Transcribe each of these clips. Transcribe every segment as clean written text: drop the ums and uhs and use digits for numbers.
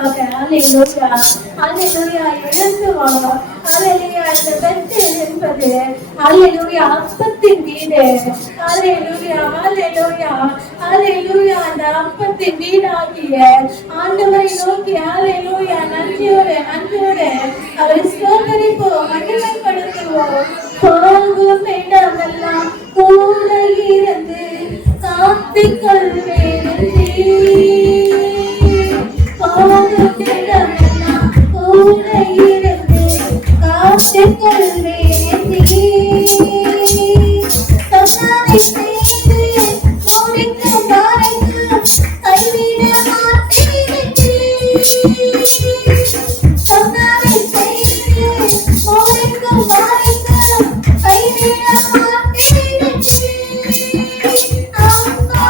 உண்டாவதாக. அல்லேலூயா அல்லேலூயா. எழுந்து வா. அல்லேலூயா. இந்த பெத்தேல் என்பது அல்லேலூயா அப்பத்தின் வீடு. அல்லேலூயா அல்லேலூயா அல்லேலூயா. அந்த அப்பத்தின் வீடாகிய ஆண்டவரை நோக்கி அல்லேலூயா நன்றியோடு அவரை ஸ்தோத்திரிப்போம், மகிமைப்படுத்துவோம். போகும் இடமெல்லாம் கூட இருந்து காத்துக் கொள்வேன். போகும் இடமெல்லாம் கூட இருந்து காத்துக் கொள்வேன். சொன்னதை செய்து முடிக்கும் வரைக்கும் கைவிட மாட்டேன். சொன்னதை செய்து முடிக்கும் வரைக்கும் கைவிட மாட்டேன். அம்மா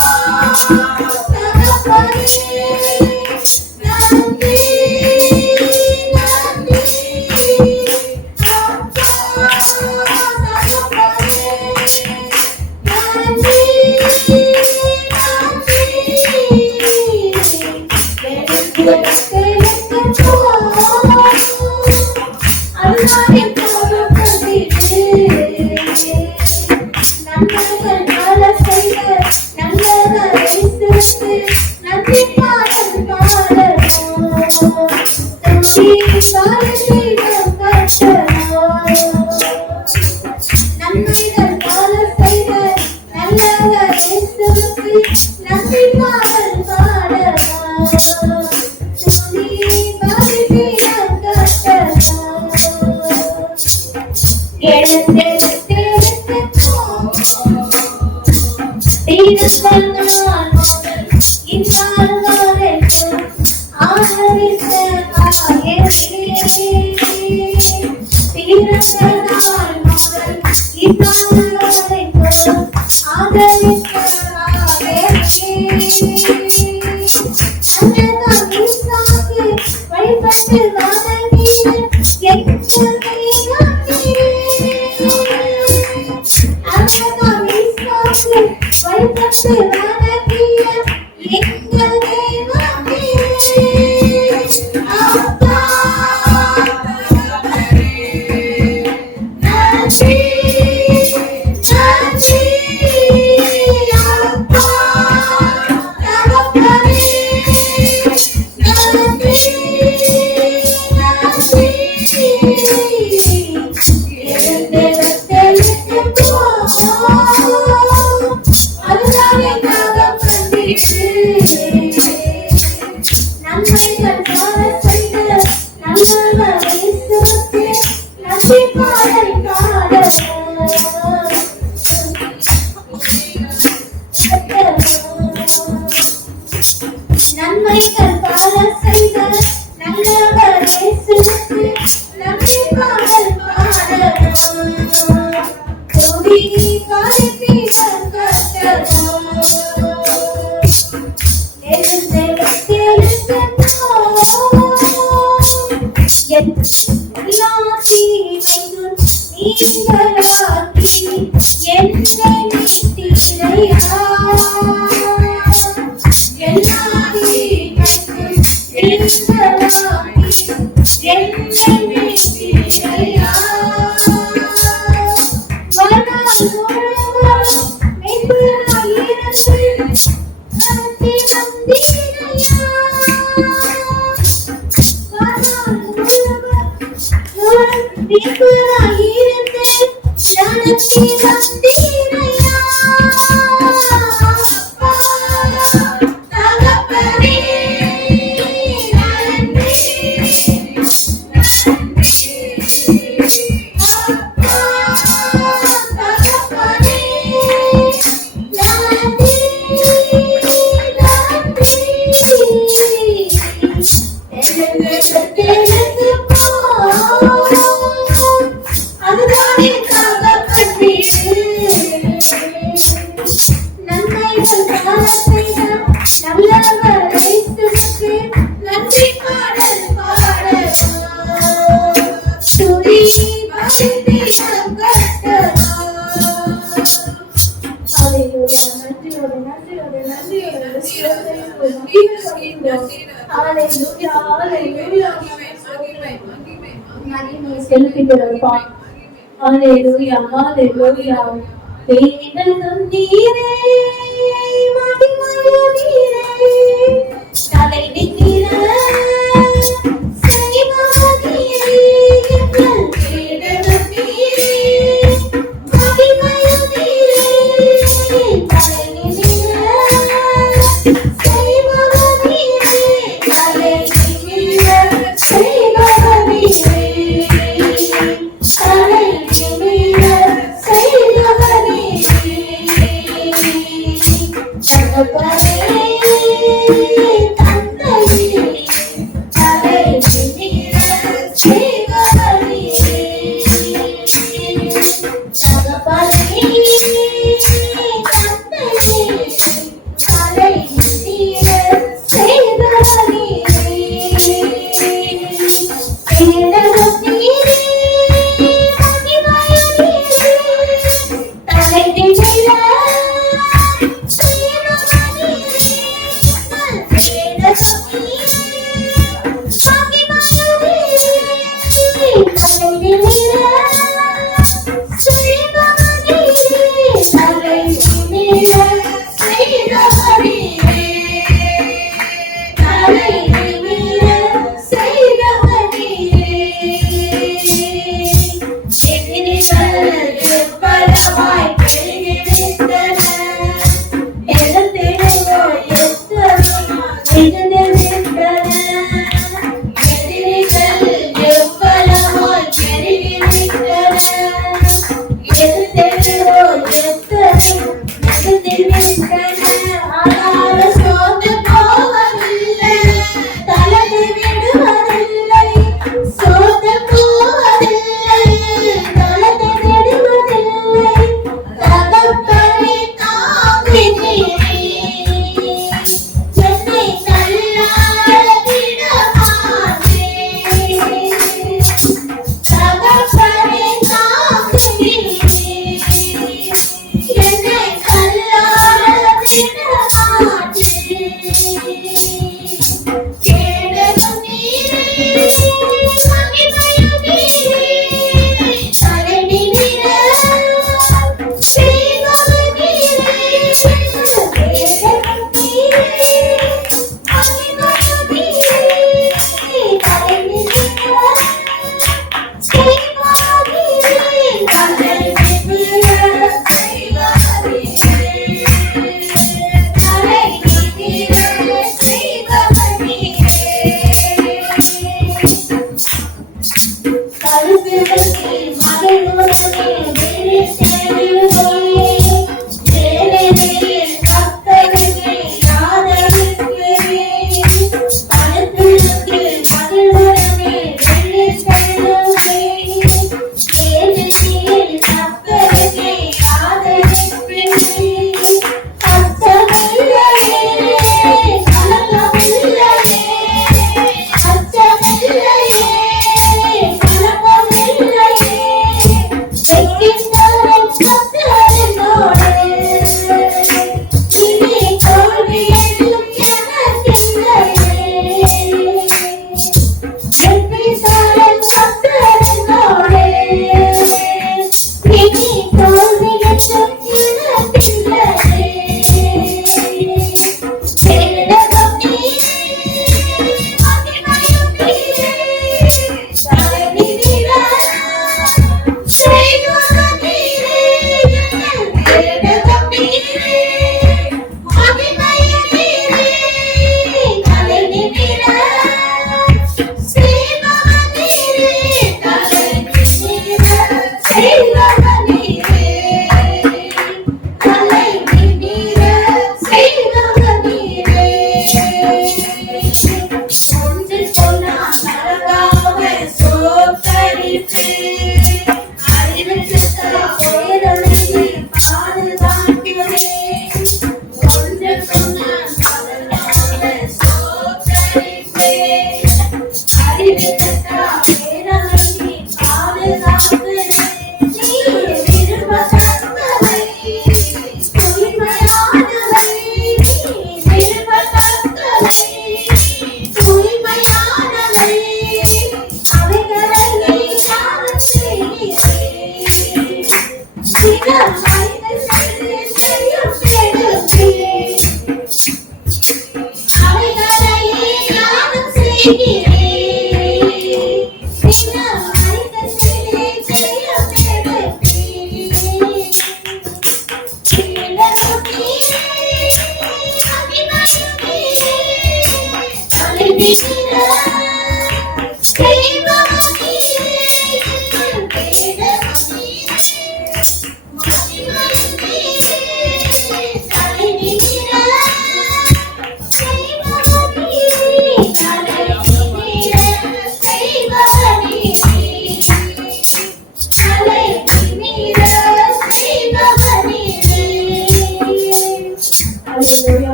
தகப்பனே நன்றி நன்றி. அப்பா தகப்பனே நன்றி நன்மைகள் பல செய்த நல்லவரை சுற்றி நன்றி பாடல் பாடலாம். நன்மைகள் பல செய்த நல்லவரை சுற்றி நன்றி பாடல் பாடலாம். நன்மைகள் பல செய்த நல்லவரை சுற்றி நன்றி பாடல் பாடலாம். துதி பாடிப்பீடம் கட்டலாம். எழுந்து எல்லா தீமையும் நீங்களாக்கி என்னை மீட்டீரையா. எல்லா தீமையும் நீங்களாக்கி என்னை மீட்டீரையா. வாழ்நாள் முழுவதும் மெய்ப்பனாயிருந்து நடத்தி வந்தீரையா. மெய்ப்பனாயிருந்து நடத்தி வந்தீரையா. தகப்பனே நன்றி அப்பா தகப்பனே நன்றி அதுதானே தகப்பனே. நன்மைகள் பல செய்த நல்லவரை சுற்றி நன்றி பாடல் பாடலாம். துதி பாடிப்பீடம் கட்டலாம். நன்றியோடு ஹalleluya ஹalleluya மகிமை செலுத்துகிறப்பா ஹalleluya ஹalleluya தேவன் நீரே மகிமையா நீரே தலை நிற்கிற சகிமாகியே எங்கள் தேவன் நீரே மகிமையா நீரே தலை நிற்கிற சகிமாகியே தலை நிற்கிற சகிமாகியே தலை நிற்கிற சகிமாகியே தகப்பனே தந்தையே தலை நிற்கிற சகிமாகியே தகப்பனே தந்தையே தலை நிற்கிற சகிமாகியே தேவன் நீரே மகிமையா நீரே தலை நிற்கிற பலமாய் பெருகிவிட்டன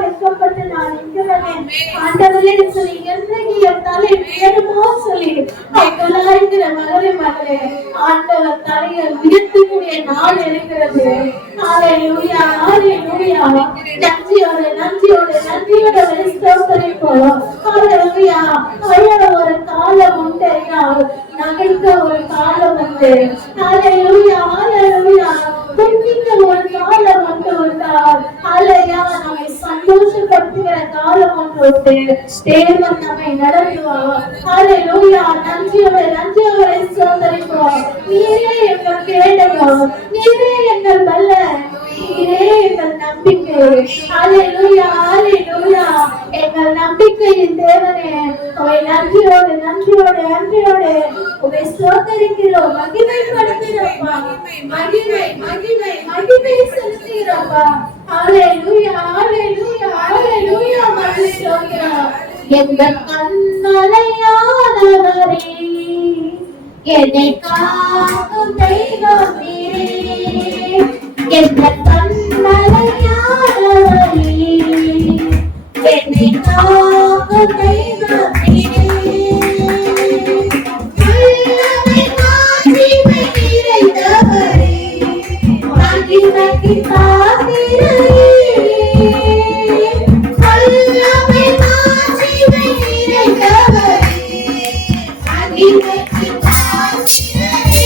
வெட்கப்பட்டு நான் நிற்கிறேன் ஆண்டவரே சொல்லி என்றைக்கு என் தலை வேணுமோ சொல்லி மக்களாய்கிற மகளே மகளே ஆண்டவர் தலையை உயர்த்தக்கூடிய நாள் இருக்கிறது. ஹalleluya ஹalleluya நன்றியோட ஸ்தோத்திரிப்போம். ஹalleluya அழற ஒரு காலம் உண்டு, நகைக்க ஒரு காலம் உண்டு. ஹalleluya ஹalleluya துன்பிக்க ஒரு காலம் உண்டு. ஹalleluya நம்மை சந்தோஷப்படுத்துகிற காலம் உண்டு. தேவன் நம்மை நடத்துவார். ஹalleluya நன்றியோட ஸ்தோத்திரிப்போம். நீரே எங்கள் கேடகம், நீரே எங்கள் பலன், நீரே எங்கள் நம்பிக்கை. ஹalleluya ஹalleluya எங்கள் நம்பிக்கையின் தேவனே, உம்மை நன்றியோடு உம்மை ஸ்தோத்திரிக்கிறோம், மகிமைப்படுத்துகிறோம், மகிமை செலுத்துகிறோம். ஹalleluya ஹalleluya ஹalleluya மகிமை ஸ்தோத்திரம். எங்கள் கண்மலையானவரே, என்னை காக்கும் தெய்வம் நீரே. எங்கள் கண்மலையானவரே, என்னை காக்கும் தெய்வம் நீரே. வல்லமை மாட்சிமை நிறைந்தவரே, மகிமைக்கு பாத்திரரே. வல்லமை மாட்சிமை நிறைந்தவரே, மகிமைக்கு பாத்திரரே.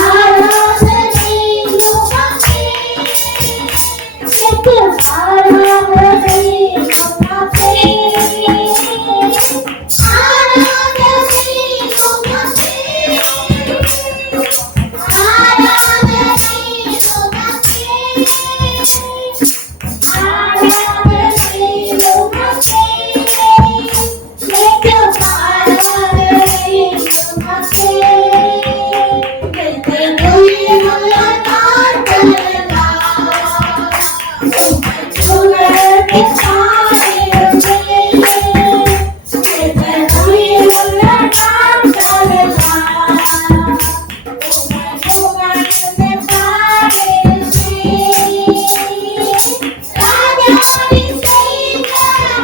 ஆராதனை உமக்கே. எங்கள் ஆராதனை உமக்கே. ஆராதனை உமக்கே. ஆராதனை உமக்கே. ஆராதனை உமக்கே. எங்கள் ஆராதனை உமக்கே. எங்கள் உயிருள்ள நாட்களெல்லாம் உம்மை புகழ்ந்து பாடிடுவேன். எங்கள் உயிருள்ள நாட்களெல்லாம் உம்மை புகழ்ந்து பாடிடுவேன். ராஜாதி செய்த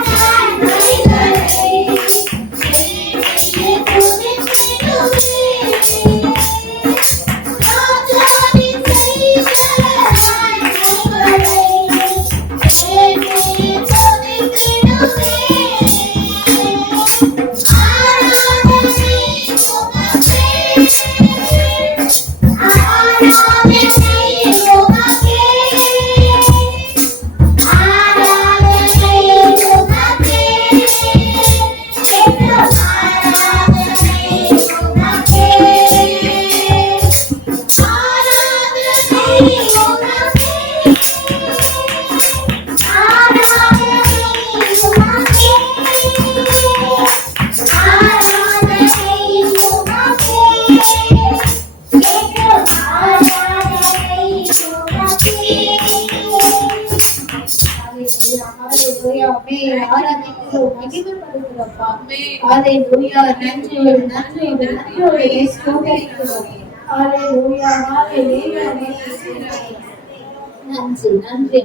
நன்மைகளை எண்ணியே துதித்திடுவேன். ராஜாதி செய்த நன்மைகளை எண்ணியே துதித்திடுவேன். ஆராதனை உமக்கே. ஆராதனை உமக்கே. ஆராதனை உமக்கே. எங்கள் ஆராதனை உமக்கே. ஆராதனை உமக்கே. ஆராதனை உமக்கே. ஆராதனை உமக்கே. எங்கள் ஆராதனை உமக்கே. ஹalleluya மே ஆராதிக்கிறோம் மகிமைப்படுத்துறோம்ப்பா. ஹalleluya நன்றியோடு நன்றியோடு நன்றியோடு ஸ்தோத்திரிக்கிறோம். ஹalleluya ஹalleluya நன்றி நன்றி.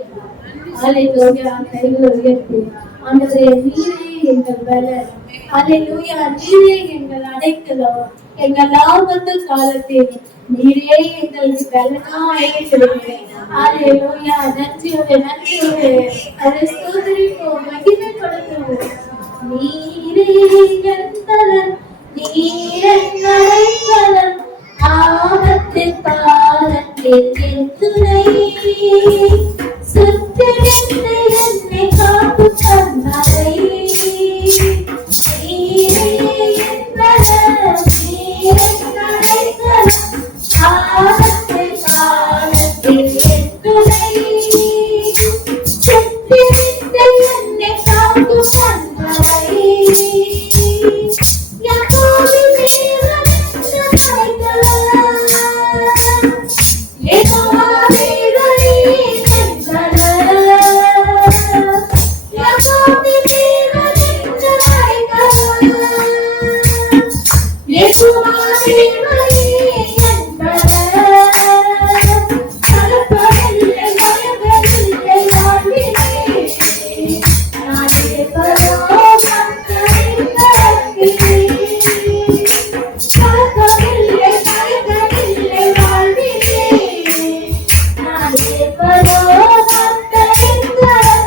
ஹalleluya கைகளை உயர்த்தி ஆண்டவரே நீரே எங்கள் பலன். ஹalleluya நீரே எங்கள் அடைக்கலம். எங்கள் ஆபத்து காலத்தில் நீரே எங்களுக்கு பலனாயிருக்கிறீர். ஹalleluya நன்றியோடு நன்றியோடு அதை ஸ்தோத்திரிப்போம் மகிமைப்படுத்துவோம். நீரே எங்கள் பலன். நீரே எங்கள் அடைக்கலம். ஆபத்து காலத்தில் என் துணை. சுற்றிலிருந்து என்னை காக்கும் கண்மலை. நீரே என் பலன். நீரே என் அடைக்கலம். ஆபத்து காலத்தில் என் துணை. சுற்றிலிருந்து என்னை காக்கும் கண்மலை. யாக்கோபின் தேவன் என் அடைக்கலம். யெகோவா தேவனே என் பலன். யாக்கோபின் தேவன் என் அடைக்கலம். யெகோவா தேவனே என் பலன். கலக்கமில்லை பயமில்லை வாழ்விலே. நானே பரலோகம் கண்டடைந்தேன். கலக்கமில்லை பயமில்லை வாழ்விலே. நானே பரலோகம் கண்டடைந்தேன்.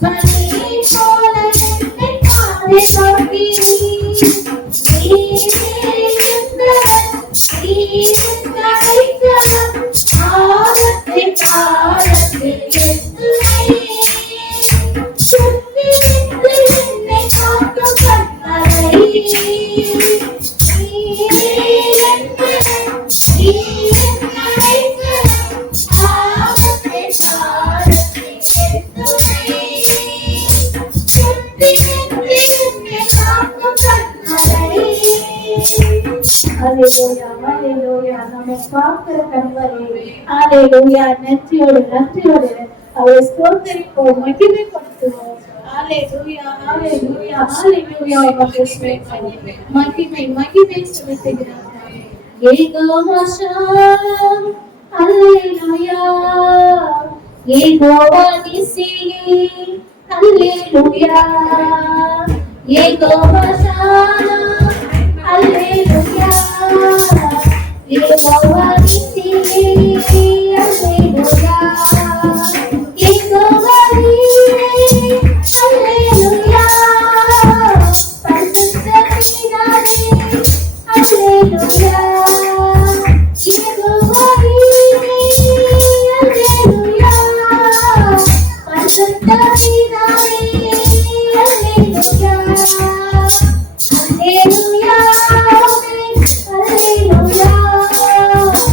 Bye. ஹalleluya ஹalleluya நம்மை பார்க்கிற கண்களே ஹalleluya நன்றியோடு நன்றியோடு அவரை ஸ்தோத்திரிப்போம் மகிமைப்படுத்துவோம் ஹalleluya ஹalleluya ஹalleluya மகிமை மகிமை செலுத்துகிறோம் யெகோவா ஷாலோம் ஹalleluya யெகோவா நிசி ஹalleluya யெகோவா ஷாலோம் ஹalleluya யெகோவா நிசி ஹalleluya யெகோவா நீரே ஹalleluya பரிசுத்த பிதாவே ஹalleluya யெகோவா நீரே ஹalleluya பரிசுத்த பிதாவே ஹalleluya ஹalleluya ஹalleluya ஹalleluya ஹalleluya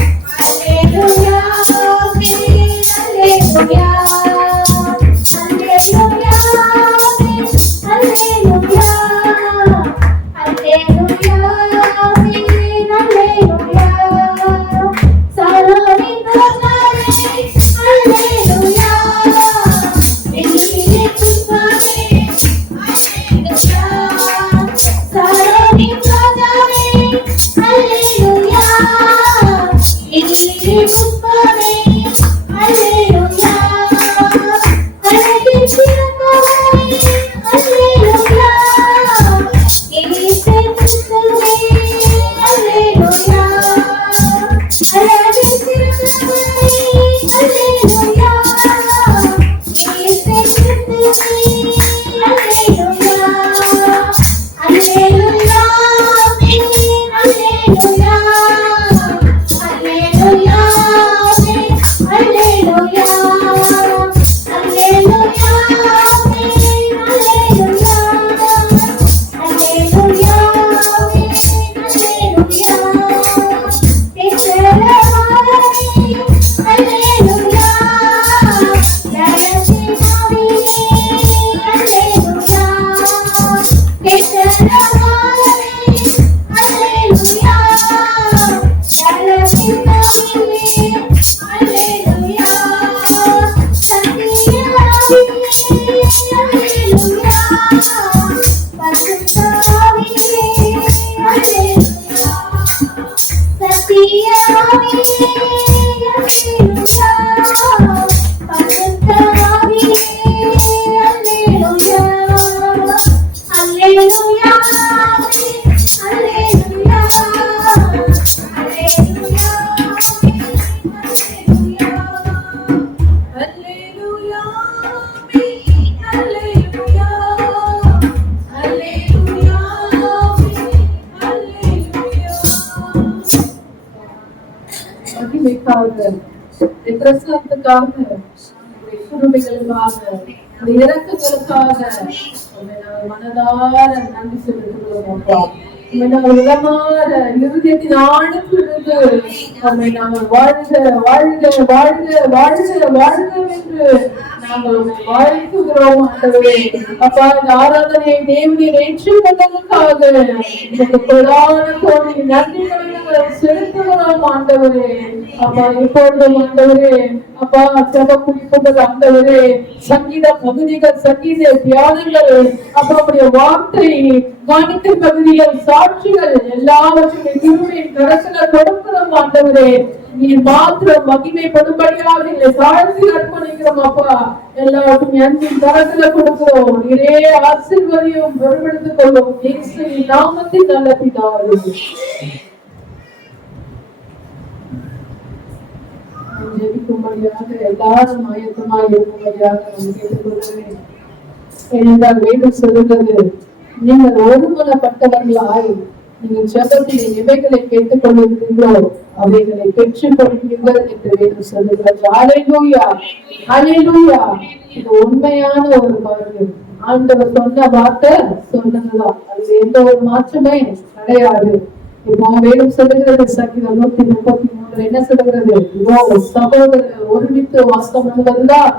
இறக்கங்களுக்காக மனதார நன்றி செலுத்துகிறோம். இருதயத்தின் ஆழத்திலிருந்து நம்மை நாங்கள் வாழ்க வாழ்க வாழ்க வாழ்க வாழ்க என்று நாங்கள் வாழ்த்துகிறோம். ஆண்டவரே அப்பா, இந்த ஆராதனை தேவனின் ஏற்றுக்கொண்டதற்காக இந்த கொடான கோடி நன்றிகளை நாங்கள் செலுத்துகிறோம். ஆண்டவரே அப்பா, இப்பொழுதும் ஆண்டவரே அப்பா, ஜெபம் முடிப்பது ஆண்டவரே, சங்கீத பகுதிகள், சங்கீத தியானங்கள், அப்பா உடைய வார்த்தை, காணிக்கை பகுதிகள், சாட்சிகள் எல்லாவற்றையும் கிருபையின் கரத்துல கொடுக்கிறோம். ஆண்டவரே நீர் மாத்திரம் மகிமைப்படும்படியாக எங்களை தாழ்த்தி அர்ப்பணிக்கிறோம். அப்பா எல்லாவற்றையும் அன்பின் கரத்துல கொடுக்கிறோம். நீரே ஆசீர்வதியும் பொறுப்பெடுத்துக் கொள்ளும். இயேசுவின் நாமத்தில் நல்ல பிதாவே. ஜெபிக்கும்படியாக எல்லாரும் ஆயத்தமாக இருக்கும்படியாக நாம் கேட்டுக்கொள்கிறேன். ஏனென்றால் வேதம் சொல்லுகிறது, நீங்கள் ஒருமனப்பட்டவர்களாய் நீங்கள் ஜெபத்தில் எவைகளை கேட்டுக் கொள்கிறீர்களோ அவைகளை பெற்றுக் கொள்கிறீர்கள் என்று வேதம் சொல்லுகிறது. ஹல்லேலூயா ஹல்லேலூயா. இது உண்மையான ஒரு காரியம். ஆண்டவர் சொன்ன வார்த்தை சொன்னதுதான், அது எந்த ஒரு மாற்றமே கிடையாது. இப்போ வேதம் சொல்லுகிறது, சங்கீதம் 133 என்ன சொல்லுகிறது? சகோதரர் ஒருமித்து வாசம் பண்ணுவதுதான்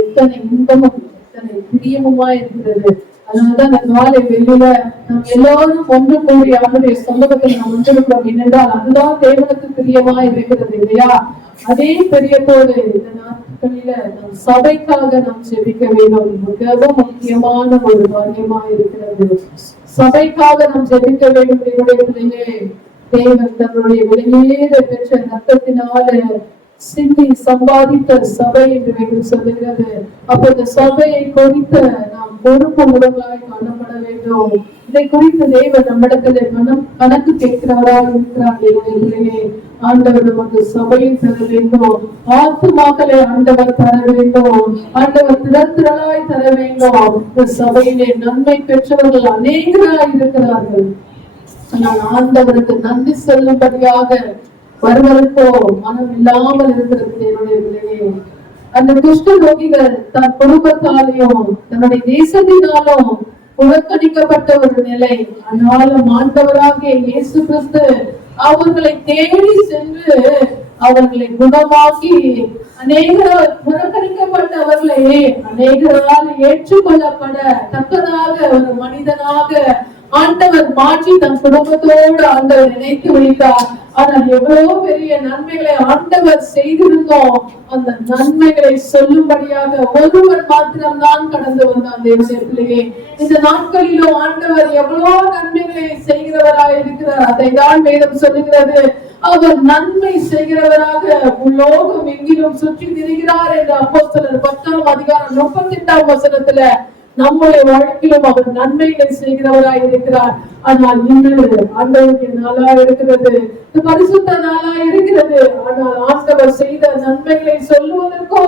எத்தனை இன்பமும் எத்தனை பிரியமுமா இருக்கிறது. அதனாலதான் அந்த காலை வெளியில நம்ம எல்லாரும் ஒன்று கூடி அவருடைய சமூகத்தில் நாம் வந்திருக்கிறோம். ஏனென்றால் அதுதான் தேவனுக்கு பிரியமா இருக்கிறது இல்லையா? அதே பெரியதோடு இந்த நாட்களில நம் சபைக்காக நாம் ஜெபிக்க வேண்டும். மிகவும் முக்கியமான ஒரு பாக்கியமா இருக்கிறது. சபைக்காக நாம் ஜெபிக்க வேண்டும். என்னுடைய தேவன் தன்னுடைய வெளியேற பெற்ற ரத்தத்தினால சிந்தி சம்பாதித்த சபை என்று சொல்லுகிறது. அப்ப இந்த சபையை குறித்து நாம் பொறுப்புள்ளவர்களாய் காணப்பட வேண்டும். இதை குறித்து தேவன் நம்மிடத்தில் கணக்கு கேட்கிறவரா இருக்கிறார். ஆண்டவர் நமக்கு சபையை தர வேண்டும். ஆத்துமாக்களை ஆண்டவர் தர வேண்டும். ஆண்டவர் திறத்திரளாய் தர வேண்டும். இந்த சபையிலே நன்மை பெற்றவர்கள் அநேகராய் இருக்கிறார்கள். ஆனால் ஆண்டவருக்கு நன்றி செல்லும்படியாக வருவதற்கோ மனம் இல்லாமல் இருக்கிறது. என்னுடைய பிள்ளையே, அந்த குஷ்ட ரோகிகள் தன் குடும்பத்தாலையும் தன்னுடைய தேசத்தினாலும் புறக்கணிக்கப்பட்ட ஒரு நிலை. ஆனாலும் ஆண்டவராகிய இயேசு கிறிஸ்து அவர்களை தேடி சென்று அவர்களை குணமாக்கி அநேகரால் புறக்கணிக்கப்பட்டவர்களை அநேகரால் ஏற்றுக்கொள்ளப்பட தக்கதாக ஒரு மனிதனாக ஆண்டவர் மாற்றி தன் குடும்பத்தோடு ஆண்டவர் நினைத்து வைத்தார். ஆனால் எவ்வளவு பெரிய நன்மைகளை ஆண்டவர் செய்திருந்தோம். அந்த நன்மைகளை சொல்லும்படியாக ஒருவர் மாத்திரம்தான் கடந்து வந்தார். தேவசேத்திலேயே இந்த நாட்களிலும் ஆண்டவர் எவ்வளவு நன்மைகளை செய்கிறவராக இருக்கிறார். அதை தான் வேதம் சொல்லுகிறது. அவர் நன்மை செய்கிறவராக உலோகம் எங்கிலும் சுற்றி திரிகிறார் என்று அப்போஸ்தலர் 10:38 நம்முடைய வாழ்க்கையிலும் அவர் நன்மைகளை செய்கிறவராய் இருக்கிறார். ஆனால் இன்று ஆண்டவருடைய நாளா இருக்கிறது, பரிசுத்த நாளா இருக்கிறது. ஆனால் ஆண்டவர் செய்த நன்மைகளை சொல்லுவதற்கோ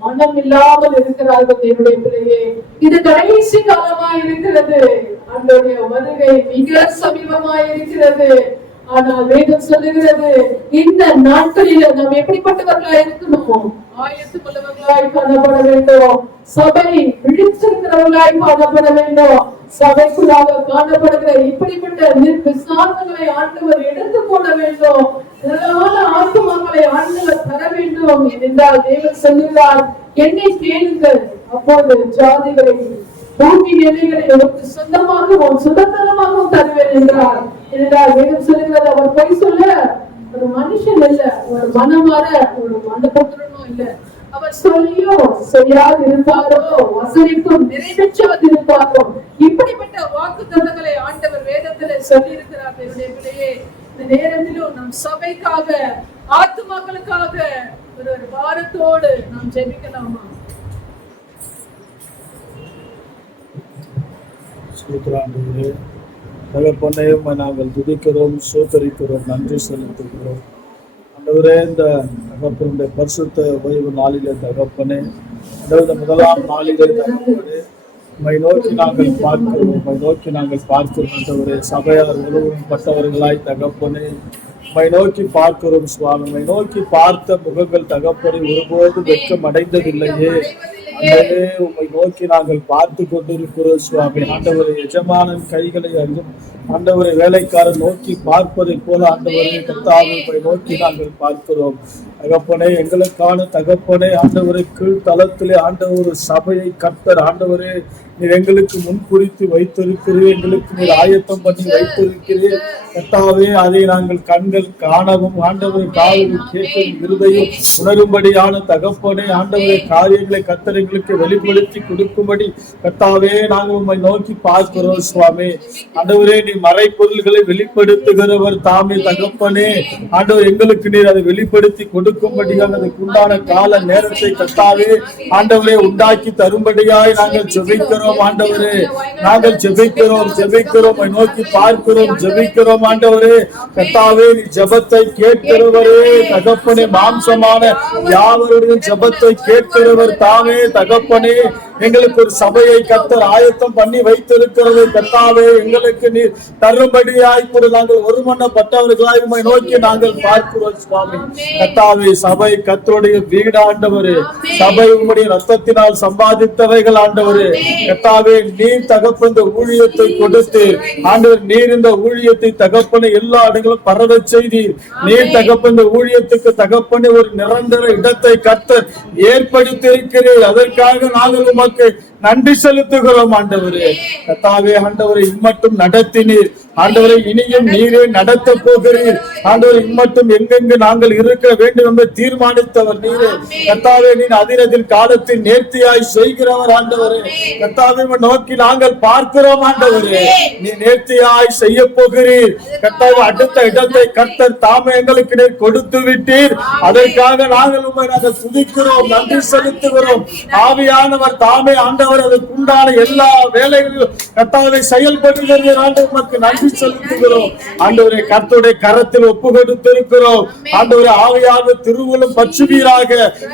மனம் இல்லாமல் இருக்கிறார்கள். என்னுடைய பிள்ளையே, இது கடைசி காலமா இருக்கிறது. ஆண்டவருடைய வருகை மிக சமீபமாய் இருக்கிறது. ஆனால் வேதம் சொல்லுகிறது, இந்த நாட்களில் நாம் எப்படிப்பட்டவர்களாய் இருக்கணும்? ஆயத்தமுள்ளவர்களாய் காணப்பட வேண்டும். சபை விழித்திருக்கிறவர்களாய் காணப்பட வேண்டும். சபைக்குள்ளாக காணப்படுகிற இப்படிப்பட்ட விசாரணைகளை ஆண்டவர் எடுத்துக்கொள்ள வேண்டும். ஆத்துமாக்களை ஆண்டவர் தர வேண்டும் என்றால் தேவன் சொல்லுகிறார், என்னை கேளுங்கள், அப்போது ஜாதிகளை பூமி நிலைகளை அவருக்கு சொந்தமாகவும் சுதந்திரமாகவும் தருவேன் என்றார். வேதம் சொல்லுகிறது, அவர் பொய் சொல்ல ஒரு மனுஷன் இல்ல, ஒரு மனமாற ஒரு மனபுத்திரனும் இல்ல. அவர் சொல்லியோ செய்யாது இருப்பாரோ, வசனிக்கும் நிறைவேற்றாது இருப்பாரோ. இப்படிப்பட்ட வாக்கு தத்தங்களை ஆண்டவர் வேதத்திலே சொல்லி இருக்கிறார். இந்த நேரத்திலும் நம் சபைக்காக ஆத்துமாக்களுக்காக ஒரு பாரத்தோடு நாம் ஜெபிக்கலாமா? தகப்பனையும் நாங்கள் துதிக்கிறோம், சோதரிக்கிறோம், நன்றி செலுத்துகிறோம். ஆண்டவரே, இந்த தகப்பனுடைய பரிசுத்த ஓய்வு நாளிலே தகப்பனே, அதாவது முதலாம் நாளிலே தகப்பனே, உம்மை நோக்கி நாங்கள் பார்க்கிறோம், உம்மை நோக்கி நாங்கள் பார்க்கிறோம். ஆண்டவரே, சபையார் உறவும் பட்டவர்களாய் தகப்பனே உம்மை நோக்கி பார்க்கிறோம் சுவாமி. உம்மை நோக்கி பார்த்த முகங்கள் தகப்பனை ஒருபோது வெட்கம் அடைந்ததில்லையே. உம்மை நோக்கி நாங்கள் பார்த்து கொண்டிருக்கிறோம் சுவாமி. ஆண்டவரை எஜமானன் கைகளை அறியும் ஆண்டவரை வேலைக்காரன் நோக்கி பார்ப்பதை போல ஆண்டவரை கர்த்தாவே உம்மை நோக்கி நாங்கள் பார்க்கிறோம் தகப்பனே. எங்களுக்கான தகப்பனே ஆண்டவரை கீழ் தளத்திலே ஆண்டவர் சபையை கர்த்தர் ஆண்டவரே நீர் எங்களுக்கு முன்குறித்து வைத்திருக்கிறீர், எங்களுக்கு நீர் ஆயத்தம் பண்ணி வைத்திருக்கிறீர் கர்த்தாவே. அதை நாங்கள் கண்கள் காணவும் ஆண்டவரை காவலில் கேட்கும் இருதையும் உணரும்படியான தகப்பனே ஆண்டவரை காரியங்களை கர்த்தர் எங்களுக்கு வெளிப்படுத்தி கொடுக்கும்படி கர்த்தாவே நாங்கள் உம்மை நோக்கி பார்க்கிறோம் சுவாமி. ஆண்டவரே, நீ மறைப்பொருள்களை வெளிப்படுத்துகிறவர் தாமே தகப்பனே. ஆண்டவர் எங்களுக்கு நீர் அதை வெளிப்படுத்தி கொடுக்கும்படியாக அதுக்குண்டான கால நேரத்தை கர்த்தாவே ஆண்டவரே உண்டாக்கி தரும்படியாய் நாங்கள் ஜெபிக்கிறோம் ஆண்டவரே. நாங்கள் ஜெபிக்கிறோம் நோக்கி பார்க்கிறோம், ஜெபிக்கிறோம் ஆண்டவரே. கர்த்தாவே, நீ ஜெபத்தை கேட்கிறவரே தகப்பனே. மாம்சமான யாவருடைய ஜெபத்தை கேட்கிறவர் தாமே தகப்பனே. எங்களுக்கு ஒரு சபையை கர்த்தர் ஆயத்தம் பண்ணி வைத்திருக்கிறது கர்த்தாவே. எங்களுக்கு நீர் தரும்படியாய் கூட நாங்கள் ஒருமனப்பட்டவர்களாய் உம்மை நோக்கி நாங்கள் பார்க்கிறோம் சுவாமி. கர்த்தாவே, சபை கர்த்தருடைய வீடு ஆண்டவரே. சபை உம்முடைய ரத்தத்தினால் சம்பாதித்தவைகள் ஆண்டவரே. கர்த்தாவே, நீர் தகப்பன் இந்த ஊழியத்தை கொடுத்து ஆண்டவர் நீர் இந்த ஊழியத்தை தகப்பனை எல்லா இடங்களும் பரவ செய்தீர். நீர் தகப்பன் இந்த ஊழியத்துக்கு தகப்பனை ஒரு நிரந்தர இடத்தை கர்த்தர் ஏற்படுத்தி இருக்கிறீர். அதற்காக நாங்கள் உமக்கு நன்றி செலுத்துகிறோம் ஆண்டவரே. கர்த்தாவே ஆண்டவரை இம்மட்டும் நடத்தினீர் ஆண்டவரை, இனியும் நீரே நடத்த போகிறீர் ஆண்டவரை. இம்மட்டும் எங்கெங்கு நாங்கள் இருக்க வேண்டும் என்று தீர்மானித்தவர் நீரே. கர்த்தாவே, நீ அதினதில் காலத்தில் நேர்த்தியாய் செய்கிறவர் ஆண்டவரே. கர்த்தாவே, நோக்கி நாங்கள் பார்க்கிறோம் ஆண்டவரே, நீ நேர்த்தியாய் செய்ய போகிறீர். கர்த்தாவே, அடுத்த இடத்தை கர்த்தர் தாமே எங்களுக்கு நீர் கொடுத்து விட்டீர். அதற்காக நாங்கள் உண்மை நாங்கள் துதிக்கிறோம், நன்றி செலுத்துகிறோம். ஆவியானவர் தாமே ஆண்டவர் அதற்குண்டான எல்லா வேலைகளிலும் கர்த்தாவை செயல்படுகிறது ஆண்டவர். உமக்கு நன்றி செலுத்துகிறோம் ஆண்டவரே. கர்த்தருடைய கரத்தில் ஒப்பு கொடுத்திருக்கிறோம் ஆண்டவரே. ஆவியானவர் திருவுளம் பற்றுவீராக.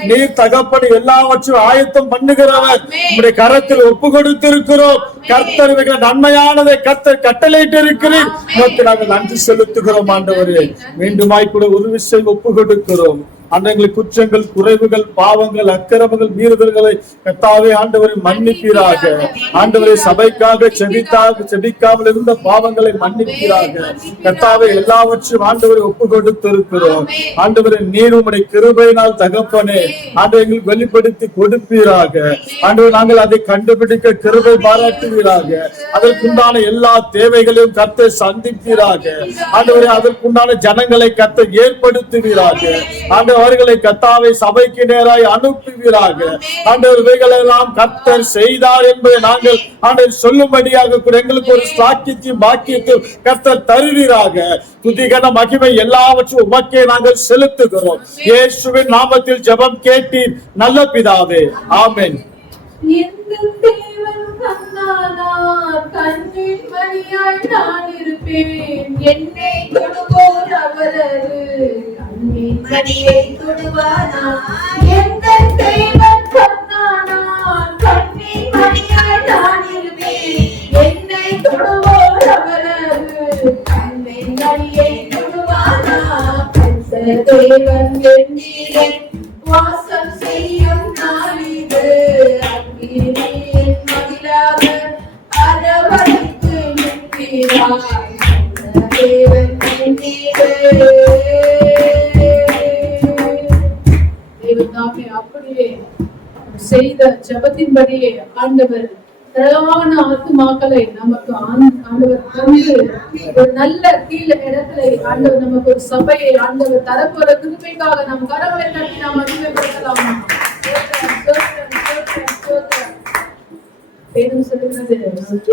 நீர் தகப்படி எல்லாவற்றையும் ஆயத்தம் பண்ணுகிறவர். உம்முடைய கரத்தில் ஒப்பு கொடுத்திருக்கிறோம். கர்த்தர் நன்மையானதை கர்த்தர் கட்டளையிட்டு இருக்கிறீர். உமக்கு நாங்கள் நன்றி செலுத்துகிறோம் ஆண்டவரே. மீண்டுமாய் கூட ஒரு விஷயம் ஒப்பு கொடுக்கிறோம். அன்றைங்களுக்கு குற்றங்கள், குறைவுகள், பாவங்கள், அக்கிரமங்கள், மீறுதல்களை கர்த்தாவே ஆண்டவரை மன்னிப்பீராக. ஆண்டவரை சபைக்காக செபிக்காமல் இருந்த பாவங்களை மன்னிப்பீராக. கர்த்தாவே, எல்லாவற்றையும் ஆண்டவரை ஒப்பு கொடுத்திருக்கிறோம் ஆண்டவரை. நீர் உம்முடைய கிருபையினால் தகப்பனே ஆண்டவரை எங்களுக்கு வெளிப்படுத்தி கொடுப்பீராக. ஆண்டவர், நாங்கள் அதை கண்டுபிடிக்க கிருபை பாராட்டுவீராக. அதற்குண்டான எல்லா தேவைகளையும் கர்த்தர் சந்திப்பீராக ஆண்டவரை. அதற்குண்டான ஜனங்களை கர்த்தர் ஏற்படுத்துவீராக ஆண்டவர். அவர்களை கர்த்தாவை சபைக்கு நேராய் அனுப்புவீராக ஆண்டவர். இவைகளெல்லாம் கர்த்தர் செய்தார் என்பதை நாங்கள் ஆண்டவர் சொல்லும்படியாக கூட எங்களுக்கு ஒரு சாக்கியத்தையும் பாக்கியத்தையும் கர்த்தர் தருவீராக. துதிகன மகிமை எல்லாவற்றும் உமக்கே நாங்கள் செலுத்துகிறோம். இயேசுவின் நாமத்தில் ஜெபம் கேட்டீர் நல்ல பிதாவே, ஆமென். கண்ணின் மணியாய் நான் இருப்பேன். என்னை தொடுவோர் அவரது கண்ணின் மணியை தொடுவானா. எங்கள் தெய்வம் சொன்னானார். கண்ணின் மணியாய் நான் இருப்பேன். என்னை தொடுவோர் அவரது கண்ணின் மணியை தொடுவானா. தேவன் என்னிலே வாசம் செய்யும் நாளிது. அரவணைத்து நிற்கிறாய் தேவன் என்னிலே. தேவனாமே அப்படியே செய்த ஜெபத்தின்படியே ஆண்டவர் திரளான ஆத்துமாக்களை நமக்கு ஆண்டவர் தந்து ஒரு நல்ல கீழ இடத்துல ஆண்டவர் நமக்கு ஒரு சபையை ஆண்டவர் தரப்போற கிருபைக்காக நம் கரங்களை தட்டி நாம் மகிமைப்படுத்தலாமா? வேதம் சொல்லுகிறது,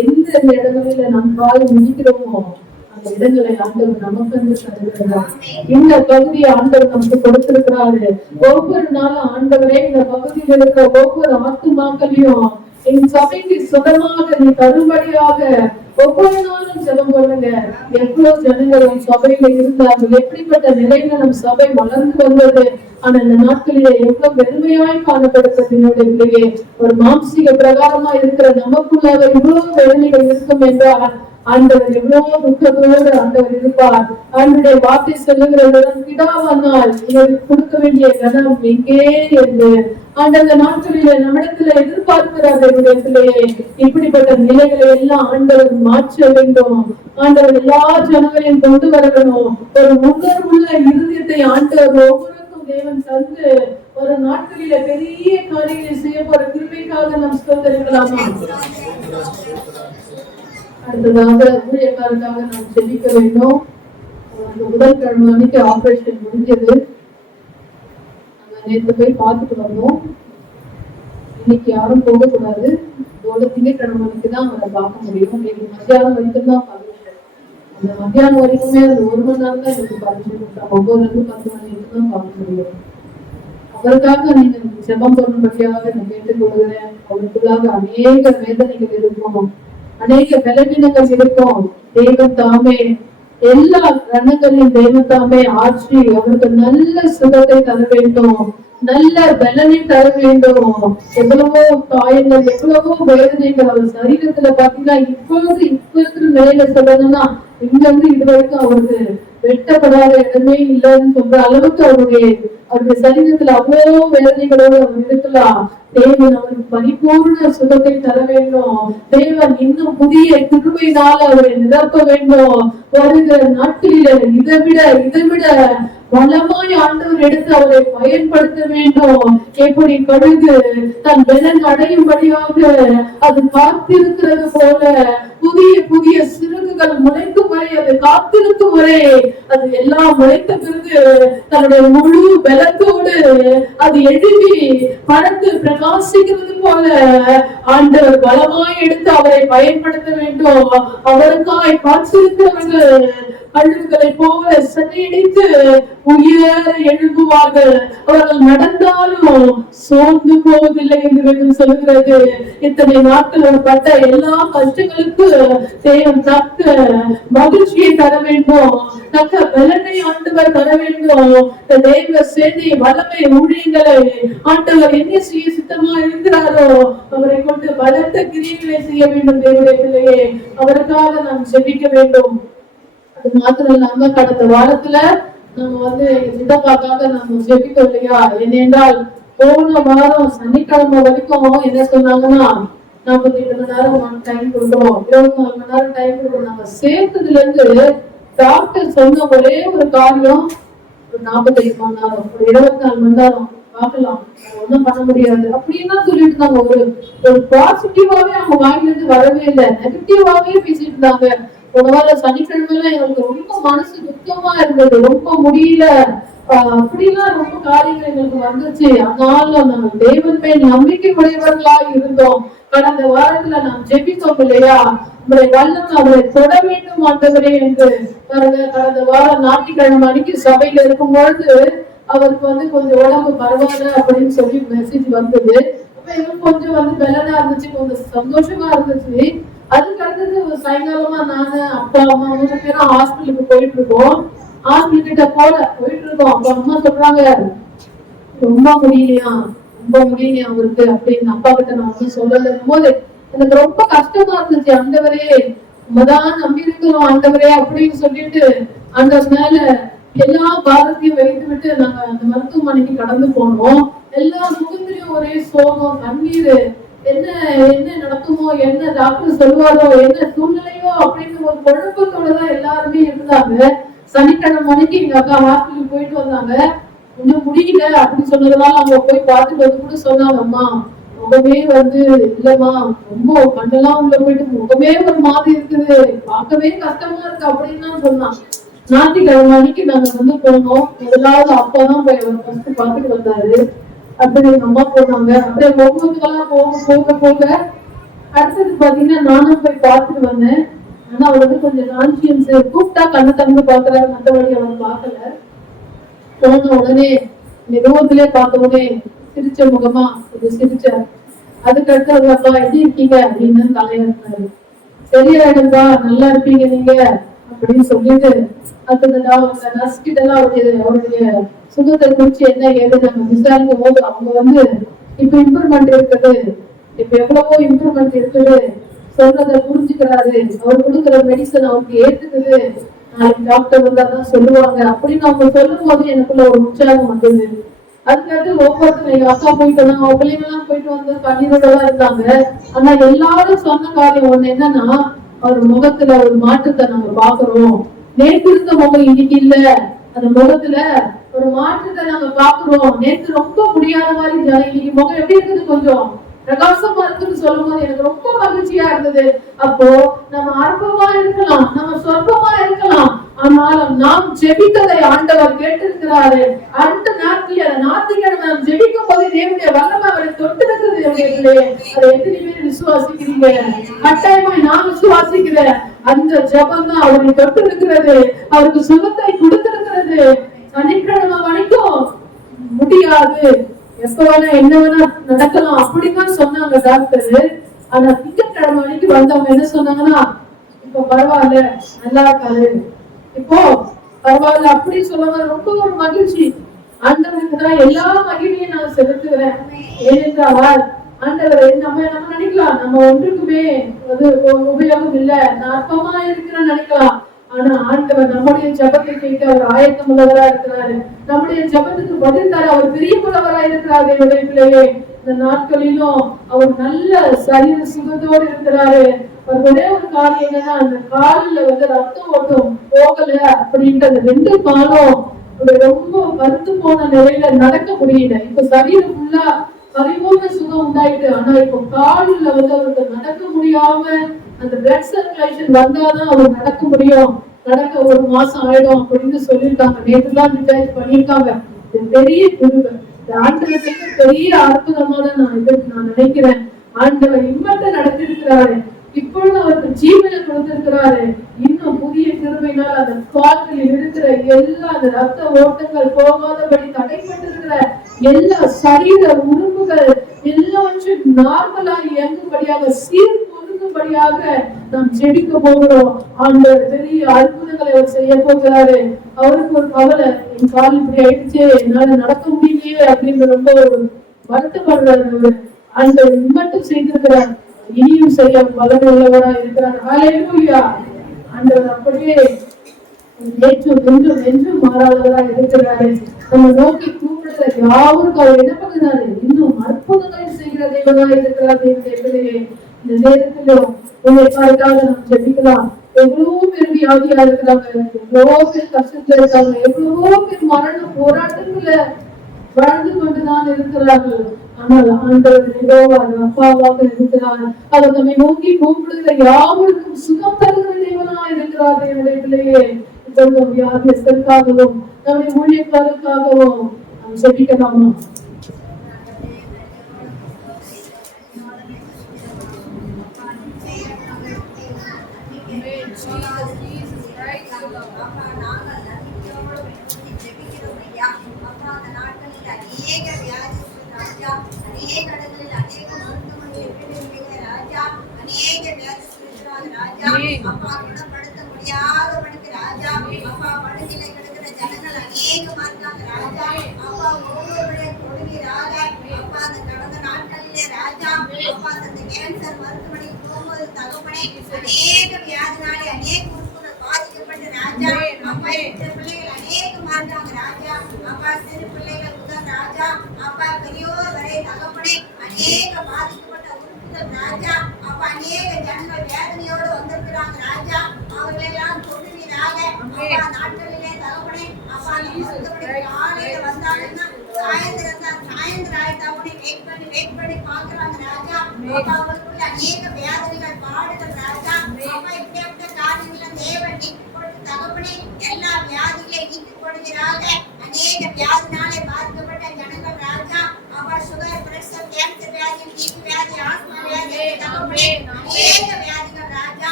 எந்த இடங்களில நம் கால் மிதிக்கிறோமோ அந்த இடங்களை ஆண்டவர் நமக்கு வந்து தருகிறார். இந்த பகுதியை ஆண்டவர் நமக்கு கொடுத்திருக்கிறாரு. ஒவ்வொரு நாளும் ஆண்டவரே இந்த பகுதியில் இருக்கிற ஒவ்வொரு ஆத்துமாக்களையும் என் சபைக்கு சுதமாக நீ தரும்படியாக ஒவ்வொரு நாளும் ஜெபம் பண்ணுங்க. எவ்வளவு ஜனங்கள் நம் சபையில இருந்தார்கள், எப்படிப்பட்ட நிலையில நம் சபை வளர்ந்து வந்தது. ஆனா இந்த நாட்களிலே எவ்வளவு வெறுமையாய் காணப்படுகிறது. ஒரு மாம்சீக பிரகாரமா இருக்கிற நமக்குள்ளாக இவ்வளவு வேதனைகள் இருக்கும் என்றால் ஆண்டவர் எவ்வளவு துக்கத்தோடு ஆண்டவர் இருப்பார். ஆண்டவருடைய வார்த்தை சொல்லுகிறது, பிதாவானால் இவருக்கு கொடுக்க வேண்டிய கனம் எங்கே என்று ஆண்டவர் நாட்களில நம்மிடத்துல எதிர்பார்க்கிறார். இடத்திலேயே இப்படிப்பட்ட நிலைகளை எல்லாம் ஆண்டவர் மாற்ற வேண்டும். ஆண்டவர் எல்லா ஜனங்களையும் கொண்டு வரணும். ஒரு உணர்வுள்ள இருதயத்தை ஆண்டவர் ஒவ்வொருக்கும் தேவன் தந்து ஒரு நாட்களில பெரிய காரியங்களை செய்ய போற கிருபைக்காக நாம் ஸ்தோத்திரிக்கலாமா? அடுத்ததாக ஊழியக்காரருக்காக நாம் செபிக்க வேண்டும். முதல் கிழமை அன்னைக்கு ஆபரேஷன் முடிஞ்சது. நேற்று போய் பார்த்துட்டு வந்தோம். இன்னைக்கு யாரும் போகக்கூடாது. திங்கட்கிழமை தான் அவரை பார்க்க முடியும். இன்னைக்கு மத்தியானம் வரைக்கும் தான் பர்மிஷன். அந்த மத்தியானம் வரைக்குமே அது 1 மணி நேரம் தான் எனக்கு பர்மிஷன். 9 to 10 மணி தான் பார்க்க முடியும். அவருக்காக நீங்க ஜெபம் பண்ணும்படியாக நான் கேட்டுக்கொள்கிறேன். அவருக்குள்ளாக அநேக வேதனைகள் இருக்கும், அநேக பலவீனங்கள் இருக்கும். தேவன் தாமே எல்லா ரணங்களையும் தேவன் தாமே ஆற்றி அவருக்கு நல்ல சுகத்தை தர வேண்டும், நல்ல பலனை தர வேண்டும். எவ்வளவோ காயங்கள், எவ்வளவோ வேதனைகள் அவர் சரீரத்துல பாத்தீங்கன்னா இப்ப இருக்கிற நிலையில சொல்லணும்னா இங்க இருந்து இது வரைக்கும் அவருக்கு வெட்டப்படாத இடமே இல்லைன்னு சொல்ற அளவுக்கு அவருடைய சரீரத்துல அவ்வளவு வேதனைகளோடு அவர் இருக்கலாம். தேவன் அவருக்கு பரிபூர்ண சுகத்தை தர வேண்டும். தேவன் இன்னும் புதிய கிருபையினால அவரை நிரப்ப வேண்டும். வருகிற நாட்களில இதை விட பலமாய் ஆண்டவர் எடுத்து அவரை பயன்படுத்த வேண்டும். எப்படி கழுகு தன் பலன் அடையும்படியாக அது காத்திருக்கிறது போல புதிய புதிய சிறகுகள் முளைக்கும் வரை அது காத்திருக்கும் வரை அது எல்லாம் முளைத்த பிறகு தன்னுடைய முழு பலத்தோடு அது எழுப்பி பறந்து பிரகாசிக்கிறது போல ஆண்டவர் பலமாய் எடுத்து அவரை பயன்படுத்த வேண்டும். அவருக்காய் காத்திருக்கிறவர்கள் கழுகுகளை போல சரியடித்து உயர எழுப்புவார்கள். அவர்கள் நடந்தாலும் சோர்ந்து போவதில்லை என்று வேதம் சொல்கிறது. இத்தனை நாட்கள் அவர் பட்ட எல்லா கஷ்டங்களுக்கு தேவன் தக்க மகிழ்ச்சியை தர வேண்டும், தக்க பலனை ஆண்டவர் தர வேண்டும். தேவ சேனை வல்லமை ஊழியங்களை ஆண்டவர் என்ன செய்ய சித்தமா இருக்கிறாரோ அவரை கொண்டு பலத்த கிரியைகளை செய்ய வேண்டும். தேவனுடைய பிள்ளையே, அவருக்காக நாம் ஜெபிக்க வேண்டும். அது மாத்திரம் இல்லாம கடந்த வாரத்துல நம்ம வந்து சித்தப்பாக்காக நம்ம ஜெபித்தோம் இல்லையா? ஏனென்றால் போன வாரம் சனிக்கிழமை வரைக்கும் என்ன சொன்னாங்கன்னா 48 மணி நேரம் டைம் கொடுக்குறோம், 24 மணி நேரம் டைம் கொடுக்குறோம். நம்ம சேர்த்ததுல இருந்து டாக்டர் சொன்ன ஒரே ஒரு காரியம், ஒரு 45 மணி நேரம், ஒரு 24 மணி நேரம் பார்க்கலாம், ஒன்றும் பண்ண முடியாது அப்படின்னா சொல்லிட்டு இருந்தாங்க. ஒரு பாசிட்டிவாவே அவங்க வாயில இருந்து வரவே இல்லை, நெகட்டிவாவே பேசிட்டு இருந்தாங்க. ஒரு சனிக்கிழமையில எங்களுக்கு ரொம்ப மனசு துக்கமா இருந்தது, ரொம்ப முடியல, அப்படிலாம் ரொம்ப காரியங்கள் எங்களுக்கு வந்துச்சு. ஆனாலும் நாங்கள் தேவன் மேல் நம்பிக்கை உடையவர்களா இருந்தோம். கடந்த வாரத்துல நாம் ஜெபித்தோம் இல்லையா? உங்களை வல்லமை அவரை தொட வேண்டும் ஆண்டவரே என்று. கடந்த வாரம் ஞாயிற்றுக்கிழமை அன்னைக்கு சபையில இருக்கும் பொழுது அவருக்கு வந்து கொஞ்சம் உடம்பு பரவாயில்ல அப்படின்னு சொல்லி மெசேஜ் வந்தது. அப்ப எங்களுக்கு கொஞ்சம் வந்து பலனா இருந்துச்சு, கொஞ்சம் சந்தோஷமா இருந்துச்சு. அதுக்கு அடுத்தது சாயங்காலமா நானு அப்பா அம்மா 3 பேரும் ஹாஸ்பிட்டலுக்கு போயிட்டு இருக்கோம். ஹாஸ்பிட்டல் கிட்ட போயிட்டு இருக்கோம். அப்ப அம்மா சொல்றாங்க, ரொம்ப முடியலையா அவருக்கு அப்படின்னு. அப்பா கிட்ட நான் வந்து சொல்லலும் போது எனக்கு ரொம்ப கஷ்டமா இருந்துச்சு. ஆண்டவரே நம்மதான் நம்பி இருக்கிறோம் ஆண்டவரே அப்படின்னு சொல்லிட்டு அந்த மேல எல்லா பாரத்தையும் வைத்து விட்டு நாங்க அந்த மருத்துவமனைக்கு கடந்து போனோம். எல்லா முகத்திலையும் ஒரே சோகம், கண்ணீர், என்ன நடக்குமோ, என்ன டாக்டர் சொல்லுவாரோ, என்ன சூழ்நிலையோ அப்படின்னு ஒரு குழப்பத்தோடதான் எல்லாருமே இருந்தாங்க. சனிக்கிழமை மணிக்கு எங்க அக்கா ஹாஸ்பிட்டலுக்கு போயிட்டு வந்தாங்க. இன்னும் முடியல அப்படின்னு சொன்னதுனால அவங்க போய் பார்த்துட்டு வந்து கூட சொன்னாங்க, அம்மா முகமே வந்து இல்லம்மா, ரொம்ப கண்ணெல்லாம் உள்ள போயிட்டு முகமே ஒரு மாதிரி இருக்குது, பார்க்கவே கஷ்டமா இருக்கு அப்படின்னு சொன்னான். ஞாயிற்றுக்கிழமை அன்னைக்கு நாங்க வந்து போனோம். முதலாவது அப்பாதான் போய் அவர் ஃபர்ஸ்ட் பார்த்துட்டு வந்தாரு. அப்படி எங்க அம்மா போனாங்க. அப்படியே ஒவ்வொருக்கெல்லாம் போக அடுத்தது பாத்தீங்கன்னா நானும் போய் பார்த்துட்டு வந்தேன். ஆனா அவர் வந்து கொஞ்சம் கான்சியன்ஸ், கூப்பிட்டா கண்ணு தந்து பாக்குறாரு, மற்றபடி அவர் பார்க்கல. போன உடனே நிறுவனத்திலே பார்த்த உடனே சிரிச்ச முகமா கொஞ்சம் சிரிச்சார். அதுக்கடுத்து அவர் அப்பா எப்படி இருக்கீங்க அப்படின்னு தலையாட்டினாரு. சரியாயிடும்பா, நல்லா இருப்பீங்க நீங்க அப்படின்னு சொல்லிட்டு அடுத்தது நர்ஸ் கிட்ட எல்லாம் அவருடைய சுகத்தை குறிச்சு என்ன ஏது நம்ம விசாரிக்கும் போது அவங்க வந்து இப்ப இம்ப்ரூவ்மெண்ட் இருக்குது, இப்ப எவ்வளவோ இம்ப்ரூவ்மெண்ட் இருக்குது, சொல்றதை புரிஞ்சுக்கிறாரு, அவர் கொடுக்குற மெடிசன் அவருக்கு ஏத்துக்குது, நாளைக்கு டாக்டர் வந்தாதான் சொல்லுவாங்க அப்படின்னு அவங்க சொல்லும் போது எனக்குள்ள ஒரு உற்சாகம் வந்தது. அதுக்கடுத்து ஒவ்வொருத்தரும் எங்க அக்கா போயிட்டு வந்தாங்க, அவங்க பிள்ளைங்கெல்லாம் போயிட்டு வந்து கண்ணீரோட தான் இருந்தாங்க. ஆனா எல்லாரும் சொன்ன காரியம் ஒண்ணு என்னன்னா, அவர் முகத்துல ஒரு மாற்றத்தை நம்ம பாக்குறோம். நேற்று இருந்த முகம் இன்னைக்கு இல்ல, அந்த முகத்துல ஒரு மாற்றத்தை நாங்க பாக்குறோம். நேற்று ரொம்ப முடியாத மாதிரி இன்னைக்கு முகம் எப்படி இருக்குது, கொஞ்சம் பிரகாசமா இருக்குன்னு சொல்லும் போது எனக்கு ரொம்ப மகிழ்ச்சியா இருந்தது. அப்போ நம்ம அற்பமா இருக்கலாம், நம்ம சொற்பமா இருக்கலாம், ஆனாலும் நாம் ஜெபித்ததை ஆண்டவர் கேட்டிருக்கிறாரு. அடுத்த நாட்கள் ஞாயிற்றுக்கிழமை நாம் ஜெபிக்கும் போது தேவனுடைய வல்லமை அவரை தொட்டிருக்கிறது. அதை எத்தனை பேர் விசுவாசிக்கிறீங்க? கட்டாயமா நான் விசுவாசிக்கிறேன். அந்த ஜபம் தான் அவரை தொட்டு இருக்கிறது, அவருக்கு சுகத்தை கொடுத்திருக்கிறது. சனிக்கிழமை வரைக்கும் முடியாது, எப்ப வேணா என்ன வேணா நடக்கலாம் அப்படிதான் சொன்னாங்க டாக்டர். ஆனா திங்கட்கிழமை வரைக்கு வந்தவங்க என்ன சொன்னாங்கன்னா, இப்ப பரவாயில்ல, நல்லா இருக்காரு, இப்போ பரவாயில்ல அப்படின்னு சொல்லுவாங்க. ரொம்ப ஒரு மகிழ்ச்சி. ஆண்டவருக்கு தான் எல்லா மகிழ்ச்சியும் நான் செலுத்துகிறேன். ஏனென்றால் ஆண்டவர் நம்ம நினைக்கலாம் நம்ம ஒன்றுக்குமே அது உபயோகம் இல்லை, நான் அற்பமா இருக்கிறேன்னு நினைக்கலாம். ஆனா ஆண்டவர் நம்முடைய ஜபத்தை கேட்க அவர் ஆயத்தம் உள்ளவரா இருக்கிறாரு. நம்முடைய ஜபத்துக்கு பதில் தர அவர் பிரியமுள்ளவரா இருக்கிறாரு. என்னுடைய பிள்ளையே, இந்த நாட்களிலும் அவர் நல்ல சரீர சுகத்தோடு இருக்கிறாரு. அவர் ஒரே ஒரு காரியம் என்னன்னா, அந்த காலில் வந்து ரத்தம் ஓட்டம் போகல அப்படின்ட்டு அந்த 2 காலம் அப்படி ரொம்ப வருத்து போன நிலையில நடக்க முடியல. இப்ப சரீரம் ஃபுல்லா பரிபூர்ண சுகம் உண்டாயிட்டு, ஆனா இப்ப காலில் அவருக்கு நடக்க முடியாம அந்த பிளட் சர்க்குலேஷன் வந்தாதான் அவர் நடக்க முடியும், நடக்க 1 மாசம் ஆயிடும் அப்படின்னு சொல்லியிருக்காங்க. நேற்றுதான் டிசைட் பண்ணியிருக்காங்க. இது பெரிய குருவை ஆண்டவருக்கு பெரிய அற்புதமா தான் நான் நினைக்கிறேன். ஆண்டவர் இம்மட்ட நடத்திருக்கிறாரு, இப்பொழுது அவருக்கு ஜீவனை கொடுத்திருக்கிறாரு. இன்னும் புதிய கிருபையினால் அந்த கால்களில் இருக்கிற எல்லா அந்த ரத்த ஓட்டங்கள் போகாதபடி தடைப்பட்டிருக்கிற எல்லா சரீர உறுப்புகள் எல்லாவற்றும் நார்மலா இயங்கும்படியாக சீர்பொருந்தும்படியாக நாம் ஜெபிக்க போகிறோம். அந்த பெரிய அற்புதங்களை அவர் செய்ய போகிறாரு. அவருக்கு ஒரு கவலை, என் கால் இப்படி ஆயிடுச்சு, என்னால நடக்க முடியலையே அப்படின்னு ரொம்ப வருத்தப்படுறாரு. அந்த மட்டும் செய்திருக்கிறார், இனியும் செய்ய வல்லமையுள்ளவரா இருக்கிறார். ஹல்லேலூயா. ஆண்டவர் அப்படியே என்றும் மாறாதவரா இருக்கிறாரு. நம்ம நோக்கி கூப்பிடுற யாருக்கும் அவர் என்ன பண்ணுறாரு, இன்னும் அற்புதங்களை செய்கிற தேவனா இருக்கிறார். இந்த நேரத்திலும் உங்களுக்காக நாம் ஜெபிக்கலாம். எவ்வளவோ பேர் வியாதியா இருக்கிறாங்க, எவ்வளவோ பேர் கஷ்டத்துல இருக்காங்க, எவ்வளவோ பேர் மரண போராட்டத்துல வாழ்ந்து கொண்டுதான் இருக்கிறார்கள். ஆனால் ஆண்டவர் அப்பாவாக இருக்கிறார். அவர் நம்மை நோக்கி கூப்பிடுகிற யாவருக்கும் சுகம் தருகிற தேவனா இருக்கிறார். என்னுடைய பிள்ளையே, வியாதியஸ்தருக்காகவும் நம்முடைய ஊழியக்காரருக்காகவும் நாம் ஜெபிக்கலாமா?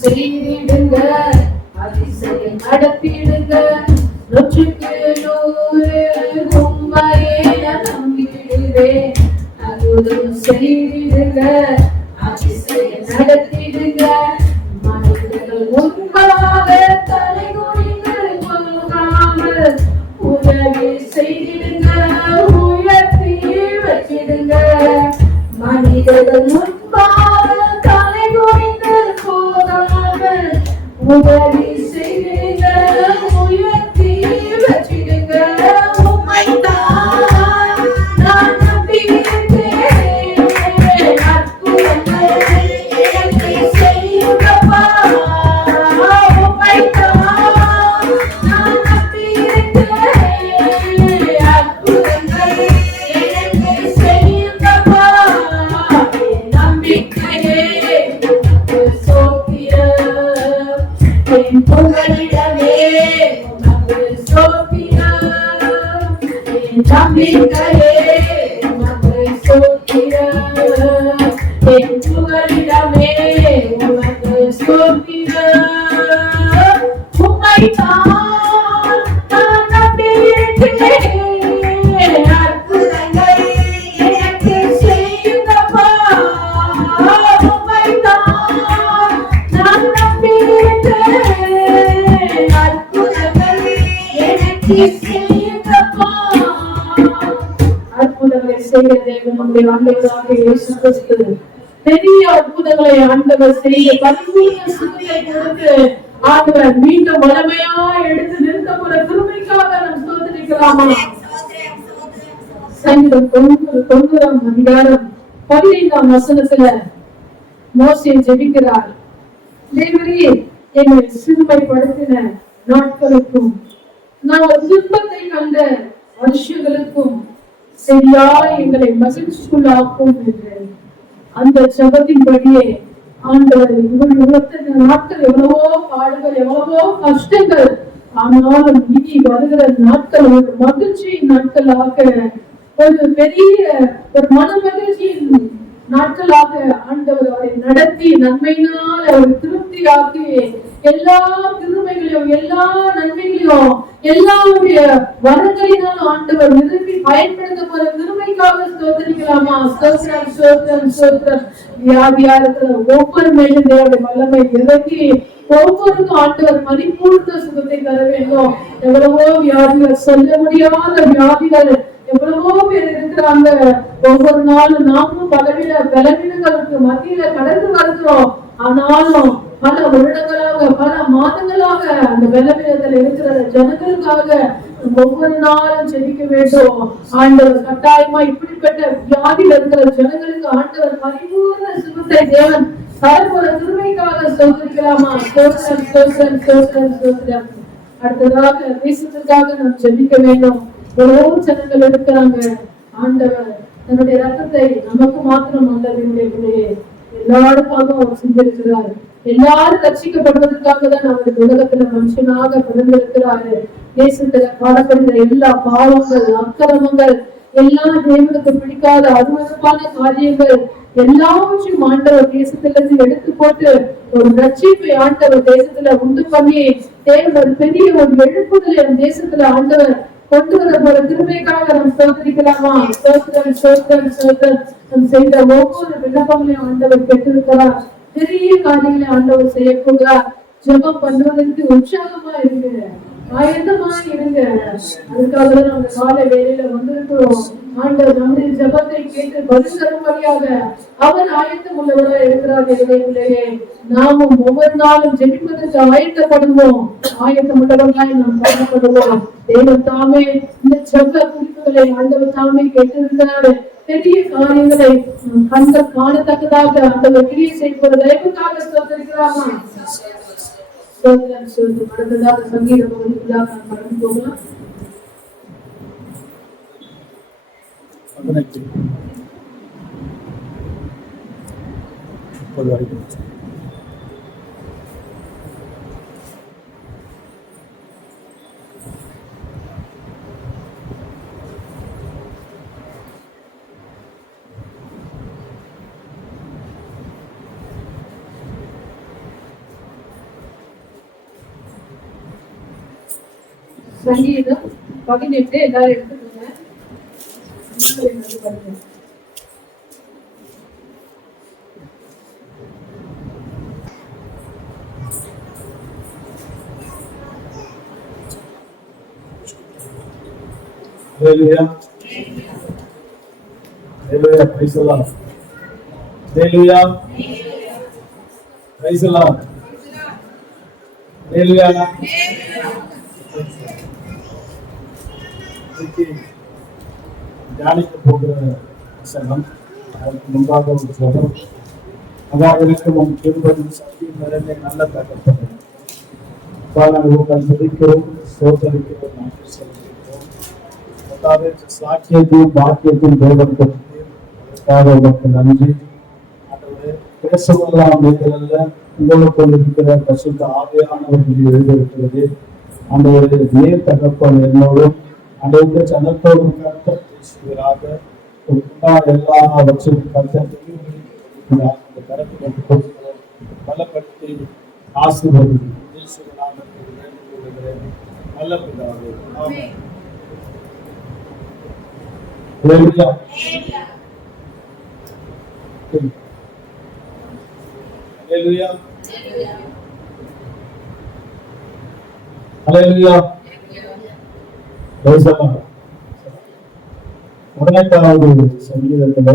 செய்திடுங்க, அதிசயம் நடத்திடுங்க, நூற்றுக்கு நூறு உம்மையே நான் நம்பிடுவேன். அற்புதம் செய்திடுங்க, அதிசயம் நடத்திடுங்க. மனிதர்கள் முன்பாக தலை குனிந்து போகாமல் உதவி செய்திடுங்க, உயர்த்தி வச்சிடுங்க. மனிதர்கள் முன்பாக தலை குனிந்து போகாமல் உதவி செய்திடுங்க, உயர்த்தி வச்சிடுங்க. உம்மைத்தான் நான் நம்பியிருக்கிறேன். அற்புதங்கள் எனக்கு செய்யுங்கப்பா. உம்மைத்தான் நான் நம்பியிருக்கிறேன். அற்புதங்கள் எனக்கு செய்யுங்கப்பா. என் நம்பிக்கையே உமக்கு ஸ்தோத்திரம். என் புகலிடமே உமக்கு ஸ்தோத்திரம். என் நம்பிக்கையே உமக்கு ஸ்தோத்திரம். என் புகலிடமே உமக்கு ஸ்தோத்திரம். உம்மைத்தான் நான் நம்பியிருக்கிறேன். அற்புதங்கள் எனக்கு செய்யுங்கப்பா. உம்மைத்தான் நான் நம்பியிருக்கிறேன். அற்புதங்கள் எனக்கு செய்யுங்கப்பா. அற்புதங்களை செய்ய தேவன் நம்முடைய ஆண்டவராக இயேசு கிறிஸ்து பெரிய அற்புதங்களை ஆண்டவர் செய்ய பரிபூர்ண சுகத்தை கொடுத்து ஆண்டவர் மீண்டும் வளமையா எடுத்து நிறுத்த போற கிருபைக்காக நாம் ஸ்தோத்திரிக்கலாமா? சங்கீதம் 90ஆம் அதிகாரம் 15ஆம் வசனத்துல மோசே ஜெபிக்கிறார். தேவரே, என்னை சிறுமைப்படுத்தின நாட்களுக்கும் நான் ஒரு துன்பத்தை கண்ட வருஷங்களுக்கும் சரியாய் எங்களை மகிழ்ச்சிக்குள்ளாக்கும் என்று அந்த ஜபத்தின்படியே ஆண்டவர் இவர்கள் நாட்கள் எவ்வளவோ பாடுகள், எவ்வளவோ கஷ்டங்கள், ஆனாலும் இனி வருகிற நாட்கள் ஒரு மகிழ்ச்சியின் நாட்களாக, ஒரு பெரிய ஒரு மன மகிழ்ச்சியின் நாட்களாக ஆண்டவர் அவரை நடத்தி நன்மையினால் அவரை திருப்தியாக்கி எல்லா கிருபைகளையும் எல்லா நன்மைகளையும் எல்லாருடைய வரங்களினாலும் ஆண்டவர் நிரப்பி பயன்படுத்த போற கிருபைக்காக ஸ்தோத்திரிக்கலாமா? ஸ்தோத்திரம், ஸ்தோத்திரம், ஸ்தோத்திரம். வியாதியா இருக்கிற ஒவ்வொரு மேலும் தேவனுடைய வல்லமை இறக்கி ஒவ்வொருக்கும் ஆண்டவர் பரிபூர்ண சுகத்தை தர வேண்டும். எவ்வளவோ வியாதிகள், சொல்ல முடியாத வியாதிகள் எவ்வளவோ பேர் இருக்கிறாங்க. ஒவ்வொரு நாளும் நாமும் பலவீனங்களுக்கு மத்தியில கடந்து வருகிறோம். ஆனாலும் பல வருடங்களாக, பல மாதங்களாக அந்த பலவீனத்தில் இருக்கிற ஜனங்களுக்காக ஒவ்வொரு நாளும் ஜெபிக்க வேண்டும். ஆண்டவர் கட்டாயமா இப்படிப்பட்ட வியாதியில் இருக்கிற ஜனங்களுக்கு ஆண்டவர் பரிபூர்ண சுகத்தை தேவன் தரப்போற திருமைக்காக ஸ்தோத்திரிக்கலாமா? ஸ்தோத்திரம், ஸ்தோத்திரம், ஸ்தோத்திரம், ஸ்தோத்திரம். அடுத்ததாக தேசத்திற்காக நாம் ஜெபிக்க வேண்டும். எவ்வளவோ ஜனங்கள் இருக்கிறாங்க. ஆண்டவர் தன்னுடைய ரத்தத்தை நமக்கு மாத்திரம் அல்ல, எல்லாருக்காக அவர் சிந்திருக்கிறார். எல்லாரும் ரட்சிக்கப்படுவதற்காக தான் அவர் உலகத்துல மனுஷனாக பிறந்திருக்கிறாரு. தேசத்துல காணப்படுகிற எல்லா பாவங்கள், அக்கிரமங்கள், எல்லா தேவனுக்கு பிடிக்காத அருவருப்பான காரியங்கள் எல்லாவற்றையும் ஆண்டவர் தேசத்திலிருந்து எடுத்து போட்டு ஒரு ரட்சிப்பை ஆண்டவர் தேசத்துல உண்டு பண்ணி தேவன் பெரிய ஒரு எழுப்புதலை தேசத்துல ஆண்டவர் கொண்டு வர போற திருமைக்காக நாம் ஸ்தோத்திரிக்கலாமா? ஸ்தோத்திரம், ஸ்தோத்திரம், ஸ்தோத்திரம். நாம் செய்த ஒவ்வொரு விண்ணப்பங்களையும் ஆண்டவர் பெற்றிருக்கிறார். பெரிய காரியங்களை ஆண்டவர் செய்ய போகிறார். ஜெபம் பண்ணுவதற்கு உற்சாகமா இருங்க, ஆயத்தமா இருங்க. அதுக்காக நம்ம காலை வேலையில வந்திருக்கிறோம். ஆண்டவர் நம்முடைய ஜெபத்தை கேட்டு பதில் தரும்படியாக அவர் ஆயத்தம் உள்ளவராக இருக்கிறார். இடையிலேயே நாமும் ஒவ்வொரு நாளும் ஜெபிப்பதற்கு ஆயத்தப்படுவோம். ஆயத்தம் உள்ளவர்களாய் நாம் காணப்படுவோம். தேவன் தாமே இந்த ஜெப குறிப்புகளை ஆண்டவர் தாமே கேட்டிருக்கிறாரு. பெரிய காரியங்களை கண்கள் காணத்தக்கதாக ஆண்டவர் கிரியை செய்வது தயவுக்காக ஸ்தோத்திரிக்கலாமா? அடுத்ததாக சங்கீத பகுதிக்குள்ளாக நாம் கடந்து போகலாம். 18 வரைக்கும். சங்கீதம் 18 எல்லாரும் எடுத்துக்கோங்க. Hallelujah. Hallelujah. Praise the Lord. Hallelujah. Praise the Lord. Hallelujah. தியானிக்க போகிற வசனம் அதற்கு முன்பாக ஒரு ஜெபம். அதாவது உம் கிருபையும் சக்தியும் நிறைந்த நல்ல தகப்பனே, நாங்கள் உங்களை துதிக்கிறோம், ஸ்தோத்திரிக்கிறோம், நன்றி செலுத்துகிறோம். கர்த்தாவே, சாக்கியத்தையும் பாக்கியத்தையும் தேவன் கொடுத்தீர், அதற்காக உமக்கு நன்றி. ஆண்டவரே, பேசுவதெல்லாம் நீங்கள் அல்ல, உங்களுக்குள் இருக்கிற பரிசுத்த ஆவியானவர்கள் எழுதியிருக்கிறது. ஆண்டவரே, நீர் தகப்பன் என்னோடும் அனைத்து ஜனத்தோடும் கர்த்தர் பேசுகிறாக. எல்லாவற்றையும் கர்த்தர் கருத்து பலப்படுத்தி ஆசீர்வதிக்கிறேன். நல்ல பிதாவே, ஆமென். ஹல்லேலூயா. ஹல்லேலூயா. ஹல்லேலூயா. Praise the Lord. 18வது சங்கீதத்துல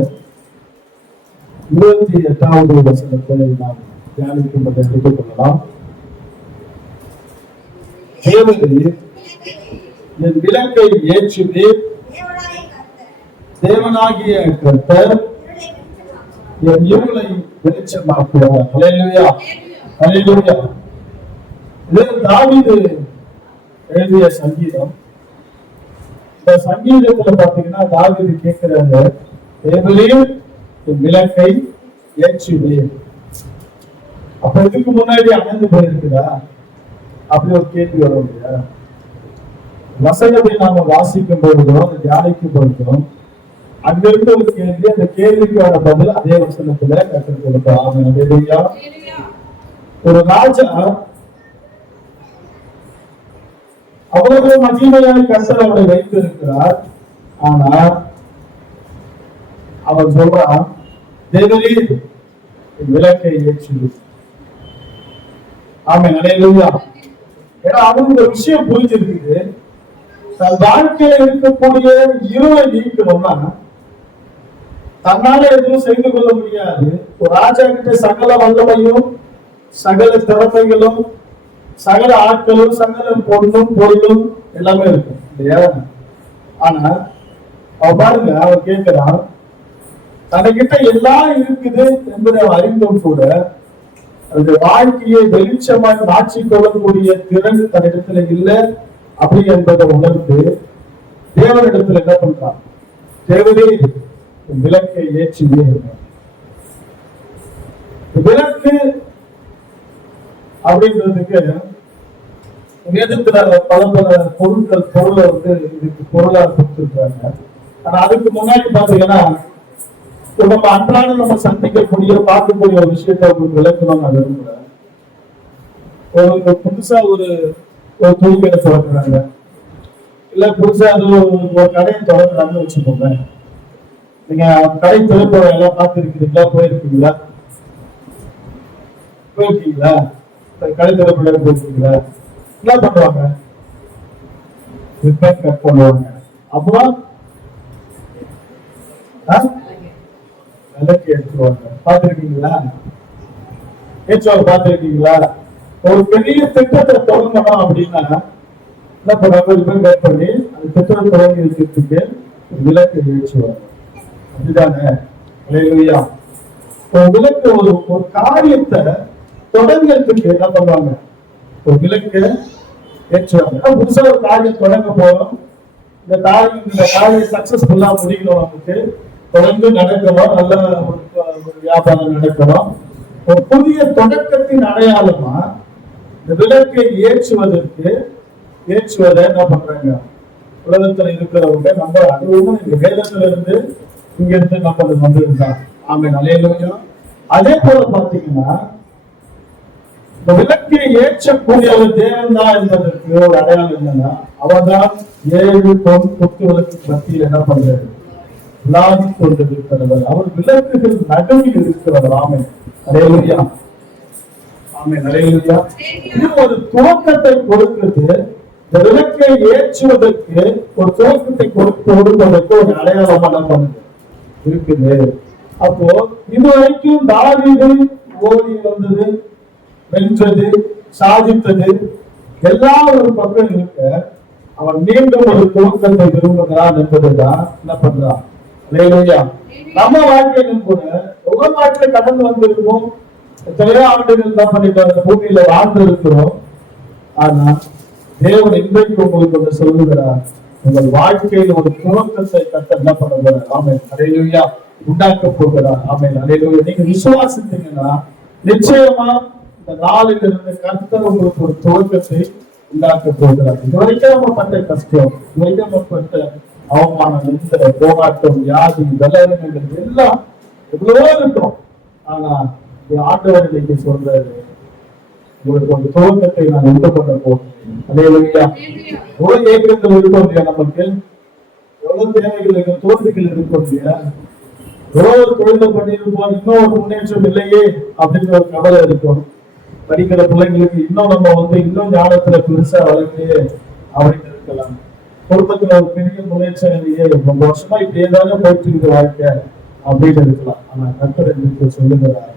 28வது வசனத்தை நாம் தியானிக்கும்படி எடுத்துக் கொள்ளலாம். தேவரே, என் விளக்கை ஏற்றுவீர், தேவனாகிய கர்த்தர் என் இருளை வெளிச்சமாக்குவார். ஹல்லேலூயா. ஹல்லேலூயா. இது தாவீது எழுதிய சங்கீதம். இந்த சங்கீதத்துல பாத்தீங்கன்னா தாவீது கேட்கிறாரு, தேவரே என் விளக்கை ஏற்றுவீர். அப்ப இதுக்கு முன்னாடி அணைந்து போயிருக்குதா? அப்படி ஒரு கேள்வி வரும் இல்லையா? வசனத்தை நாம வாசிக்கும் பொழுதும் தியானிக்கும் பொழுதும் அங்க இருந்த ஒரு கேள்வி, அந்த கேள்விக்கான பதில் அதே வசனத்துல கற்றுக் கொடுக்கலாம். ஒரு ராஜா அவ்வளவு மகிமையான கர்த்தர் அவரை வைத்திருக்கிறார். ஆனா அவன் சொல்றான், தேவரே விளக்கை ஏற்று. ஆமென். ஹல்லேலூயா. ஏன்னா அவனுக்கு ஒரு விஷயம் புரிஞ்சிருக்குது, தன் வாழ்க்கையில இருக்கக்கூடிய இருளை நீக்கணும்னா தன்னால எதுவும் செய்து கொள்ள முடியாது. ஒரு ராஜா கிட்ட சகல வல்லமையும் சகல திறமைகளும் சகல ஆட்களும் சகல பொருளும் பொருளும் எல்லாமே இருக்கும் இல்லையா? ஆனா அவன் பாருங்க, அவன் கேட்கிறான், தனக்கிட்ட எல்லாம் இருக்குது என்பதை அவன் அறிந்தும் கூட அந்த வாழ்க்கையை வெளிச்சமாக மாற்றிக் கொள்ளக்கூடிய திறன் தன்னிடத்துல இல்லை அப்படி என்பதை உணர்ந்து தேவனிடத்துல என்ன பண்றான்? தேவனே விளக்கை ஏற்றியே. விளக்கு அப்படின்றதுக்கு வேதத்துல பல பல பொருளை இதுக்கு பொருளா கொடுத்துருக்காங்க. ஆனா அதுக்கு முன்னாடி பாத்தீங்கன்னா நம்ம அன்றாடம் நம்ம சந்திக்கக்கூடிய பார்க்கக்கூடிய ஒரு விஷயத்த உங்களுக்கு விளக்கணும் நான் விரும்புறேன். ஒரு புதுசா ஒரு துணி கடை திறக்கிறாங்க, இல்ல புதுசா ஒரு கடையை திறக்கிறாங்கன்னு வச்சுக்கோங்க. நீங்க கடை திறப்ப எல்லாம் பார்த்துருக்கீங்களா? போயிருக்கீங்களா? கடை திறப்ப போயிருக்கீங்களா? என்ன பண்ணுவாங்க? ரிப்பேர் கட் பண்ணுவாங்க. அப்புறம் விளக்கு எடுத்துருவாங்க. பார்த்துருக்கீங்களா? ஏற்றுவாங்க. பார்த்துருக்கீங்களா? ஒரு பெரிய திட்டத்தை தொடங்கணும் அப்படின்னா என்ன பண்ணுவாங்க? ரிப்பேர் கட் பண்ணி அந்த திட்டத்தை தொடங்கி இருக்கிறதுக்கு விளக்கு ஏற்றுவாங்க. அதுதானே? ஹல்லேலூயா. ஒரு விளக்கு ஒரு காரியத்தை தொடங்கிறதுக்கு என்ன பண்ணுவாங்க? ஒரு விளக்கு ஏற்றுவாங்க. புதுசா ஒரு காரியம் தொடங்க போறோம், இந்த காரியம் சக்சஸ்ஃபுல்லா முடிக்கணும், நமக்கு தொடர்ந்து நடக்கணும், நல்ல ஒரு வியாபாரம் நடக்கணும். ஒரு புதிய தொடக்கத்தின் அடையாளமா இந்த விளக்கை ஏற்றுவதை என்ன பண்றாங்க? உலகத்துல இருக்கிறவங்க நம்ம அதுவும் இந்த வேதத்துல இருந்து இங்க இருந்து நம்ம வந்திருந்தாங்க. ஆமென். ஹல்லேலூயா. அதே போல பாத்தீங்கன்னா இந்த விளக்கை ஏற்றக்கூடிய ஒரு தேவன் தான் என்பதற்கு ஒரு அடையாளம் என்னன்னா அவர்தான் 7 பொன் கொத்துகளுக்கு மத்தியில் என்ன பண்றாரு? விளாதி கொண்டிருக்கிறவர். அவர் விளக்குகள் நடுவில் இருக்கிறவர். ஆமென். அல்லேலூயா. ஆமென். அல்லேலூயா. இது ஒரு துவக்கத்தை கொடுக்கிறது. இந்த விளக்கை ஏற்றுவதற்கு ஒரு துவக்கத்தை கொடுப்பதற்கு ஒரு அடையாளம் என்ன பண்ணுது இருக்குது. அப்போ இதுவரைக்கும் தாவீது ஓடி வந்தது, வென்றது, சாதித்தது எல்லாம் ஒரு பக்கம் இருக்க, அவன் மீண்டும் ஒரு துவக்கத்தை விரும்புகிறான் என்பதுதான் என்ன பண்றான். அல்லேலூயா. நம்ம வாழ்க்கையிலும் கூட ஒவ்வொரு நாட்டில கடந்து வந்திருக்கோம், எத்தனையோ ஆண்டுகள் தான் பண்ணிட்டு அந்த பூமியில வாழ்ந்து இருக்கிறோம். ஆனா தேவன் இன்றைக்கு உங்களுக்கு ஒன்று சொல்லுகிறார், உங்கள் வாழ்க்கையில் ஒரு துவக்கத்தை கட்ட என்ன பண்ணுகிறார். ஆமென். அல்லேலூயா. உண்டாக்க போகிறார். ஆமென். அல்லேலூயா. நீங்க விசுவாசித்தீங்கன்னா நிச்சயமா இந்த நாளில் இருந்து கர்த்தர் உங்களுக்கு ஒரு துவக்கத்தை உண்டாக்க போகிறார். இதுவரைக்கும் நம்ம பட்ட கஷ்டம், இதுவரைக்கும் நம்ம பட்ட அவமானம், இந்த போராட்டம், வியாதி, பலவீனங்கள் எல்லாம் எவ்வளவோ இருக்கும். ஆனா ஆண்டவர் இன்னைக்கு சொல்றாரு, உங்களுக்கு ஒரு துவக்கத்தை நான் உண்டு பண்ண போகிறேன். அல்லேலூயா. எவ்வளவு ஏக்கங்கள் இருக்கும் இல்லையா, நமக்கு எவ்வளவு தேவைகள் இருக்கும், தோல்விகள் இருக்கும் இல்லையா, எவ்வளவு ஒரு தொழிலை பண்ணிருப்போம், இன்னும் ஒரு முன்னேற்றம் இல்லையே அப்படிங்கிற ஒரு கவலை இருக்கும். படிக்கிற பிள்ளைங்களுக்கு இன்னும் நம்ம இன்னும் ஞானத்துல பெருசா வளர்க்கலையே அப்படின்னு இருக்கலாம். குடும்பத்துல ஒரு பெரிய முன்னேற்றம் இல்லையே, ரொம்ப வருஷமா இப்படி ஏதாவது போயிட்டு இருக்கு வாழ்க்கை அப்படின்னு இருக்கலாம். ஆனா கர்த்தர் எனக்கு சொல்லுகிறார்,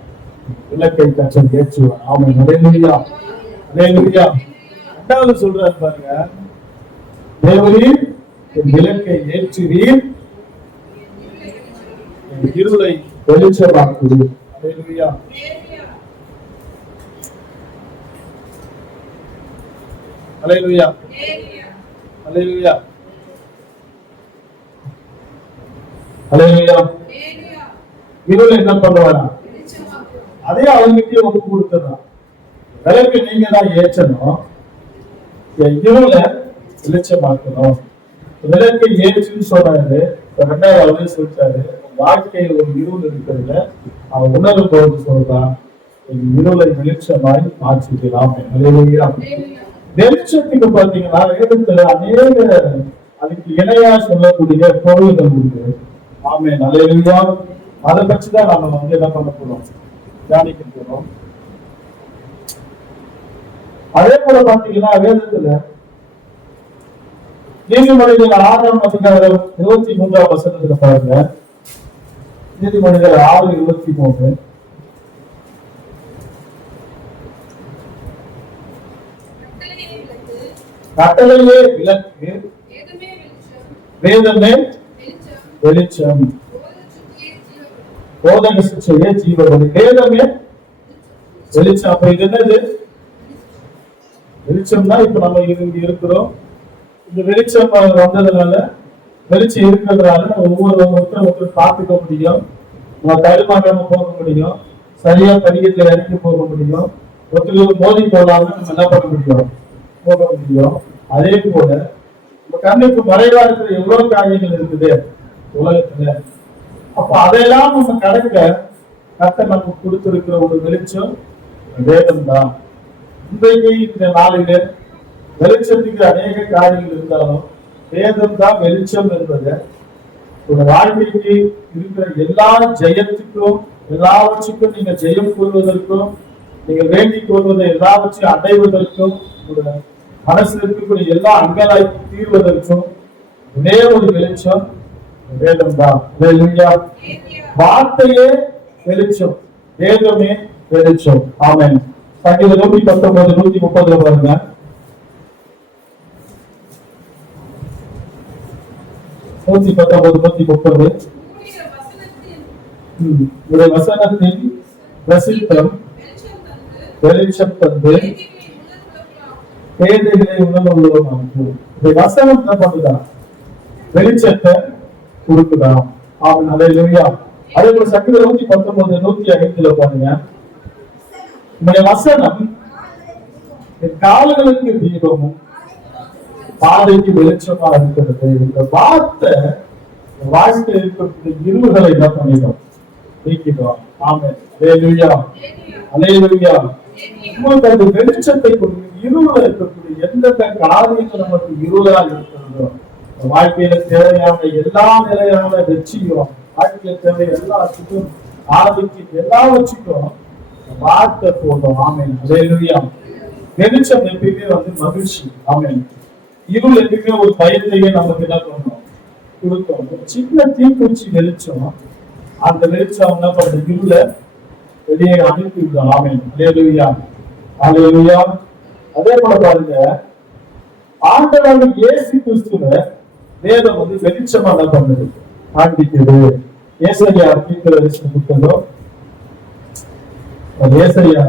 விளக்கை கற்றல் ஏற்றுவார். ஆமென். அல்லேலூயா. அல்லேலூயா. ரெண்டாவது சொல்றாரு பாருங்க, தேவரீர் என் விளக்கை ஏற்றுவீர், என் இருளை வெளிச்சமாக்குவீர். அல்லேலூயா. அல்லேலூயா. அல்லேலூயா. அல்லேலூயா. இருள் என்ன பண்ணுவாரா? அதே அவங்ககிட்டயே ஒப்பு கொடுத்துறான். விளக்கு நீங்க தான் ஏற்றணும், இருளை வெளிச்சமாக்கணும். விளக்கை ஏற்றுன்னு சொல்றாரு. ரெண்டாவது சொல்றாரு, வாழ்க்கையில் ஒரு இருள் இருக்கிறதுல அவன் உணர்வு போது சொல்றான், இருளை வெளிச்சமாய் மாற்றிக்கலாம். அல்லேலூயா. வெளிச்சத்துக்கு பாத்தீங்கன்னா வேதத்துல அநேக அதுக்கு இணையா சொல்லக்கூடிய பொருள்கள் உண்டு. ஆமென். அல்லேலூயா. அதை பற்றிதான் நாம என்ன பண்ண போறோம், தியானிக்க போறோம். அதே போல பாத்தீங்கன்னா வேதத்துல நீதிமொழிகள் 6ஆம் அதிகாரம் 23ஆம் வசனத்துல பாருங்க. நீதிமொழிகள் 6:23. கட்டளையே விளக்கு, வேதமே வெளிச்சம், போதக சிக்ஷையே ஜீவவழி. வேதமே வெளிச்சம். அப்ப இது என்னது? வெளிச்சம்னா இப்ப நம்ம இங்க இருக்கிறோம். இந்த வெளிச்சம் வந்ததுனால, வெளிச்சம் இருக்கிறதுனால ஒவ்வொருத்தரும் பார்த்துக்க முடியும், நம்ம தடுமாறாம போக முடியும், சரியா படிக்கட்டுல இறங்கி போக முடியும், ஒருத்தருக்கு மோதி போடாம நம்ம என்ன பண்ண முடியும், போக முடியும். அதே போல நம்ம கண்ணுக்கு மறைவா இருக்கிற எவ்வளவு காரியங்கள் இருக்குது உலகத்துல. அப்ப அதையெல்லாம் நம்ம கடக்க கர்த்தர் நமக்கு கொடுத்திருக்கிற ஒரு வெளிச்சம் வேதம் தான். இன்றைக்கு இந்த நாளில வெளிச்சத்துக்கு அநேக காரியங்கள் இருந்தாலும் வேதம் தான் வெளிச்சம் என்பதை ஒரு வாழ்க்கைக்கு இருக்கிற எல்லா ஜெயத்துக்கும் எல்லாவற்றுக்கும் நீங்க ஜெயம் கொள்வதற்கும், நீங்க வேண்டிக் கொள்வதை எல்லாவற்றையும் அடைவதற்கும், ஒரு மனசுல இருக்கக்கூடிய எல்லா அங்கலாய்க்கு தீர்வதற்கும் ஒரே ஒரு வெளிச்சம் வேதம் தான். வார்த்தையே வெளிச்சம், வேதமே வெளிச்சம். ஆமென். சங்கீதம் 119 130 பாருங்க. வசனத்தின் பிரசித்தம் வெளிச்சம் தந்து பேதைகளை உணர்வுள்ளவனாகும். வசனம் என்ன பண்ணுதான்? வெளிச்சத்தை கொடுக்குதான். ஆமென். அல்லேலூயா. அதே போல சங்கீதம் 119 105 பாருங்க. இந்த வசனம் என் கால்களுக்கு தீபமும் பாதைக்கு வெளிச்சமா இருக்கிறது. இந்த வார்த்தை வாழ்க்கை இருக்கிற இருவுகளை என்ன பண்ணிடும், நீக்கிடும். ஆமென். அல்லேலூயா. அல்லேலூயா. உங்களுக்கு அந்த வெளிச்சத்தை கொடுக்கும். இருள இருக்கக்கூடிய எந்தெந்த காரியங்கள் நமக்கு இருளா இருக்கிறதோ, வாழ்க்கையில தேவையான எல்லா நிலையான வெற்றியும், வாழ்க்கையில தேவை எல்லாத்துக்கும் ஆரோக்கியம் எல்லாவற்றுக்கும் வார்த்தை போதும். ஆமென். அல்லேலூயா. வெளிச்சம் எப்பயுமே மகிழ்ச்சி. ஆமென். இருள் எப்பயுமே ஒரு பயத்தையே நமக்கு என்ன பண்ணணும், கொடுக்கும். ஒரு சின்ன தீக்குச்சி வெளிச்சம், அந்த வெளிச்சம் என்ன பண்ற, இருள வெளியே அனுப்பி விடும். ஆமென். அல்லேலூயா. அல்லேலூயா. அதே போல பாருங்க, ஆண்டவராகிய இயேசு கிறிஸ்துவ வேதம் வெளிச்சமா என்ன பண்ணுது, காண்பிக்குது. ஏசாயா தீர்க்கதரிசன புத்தகம், ஏசாயா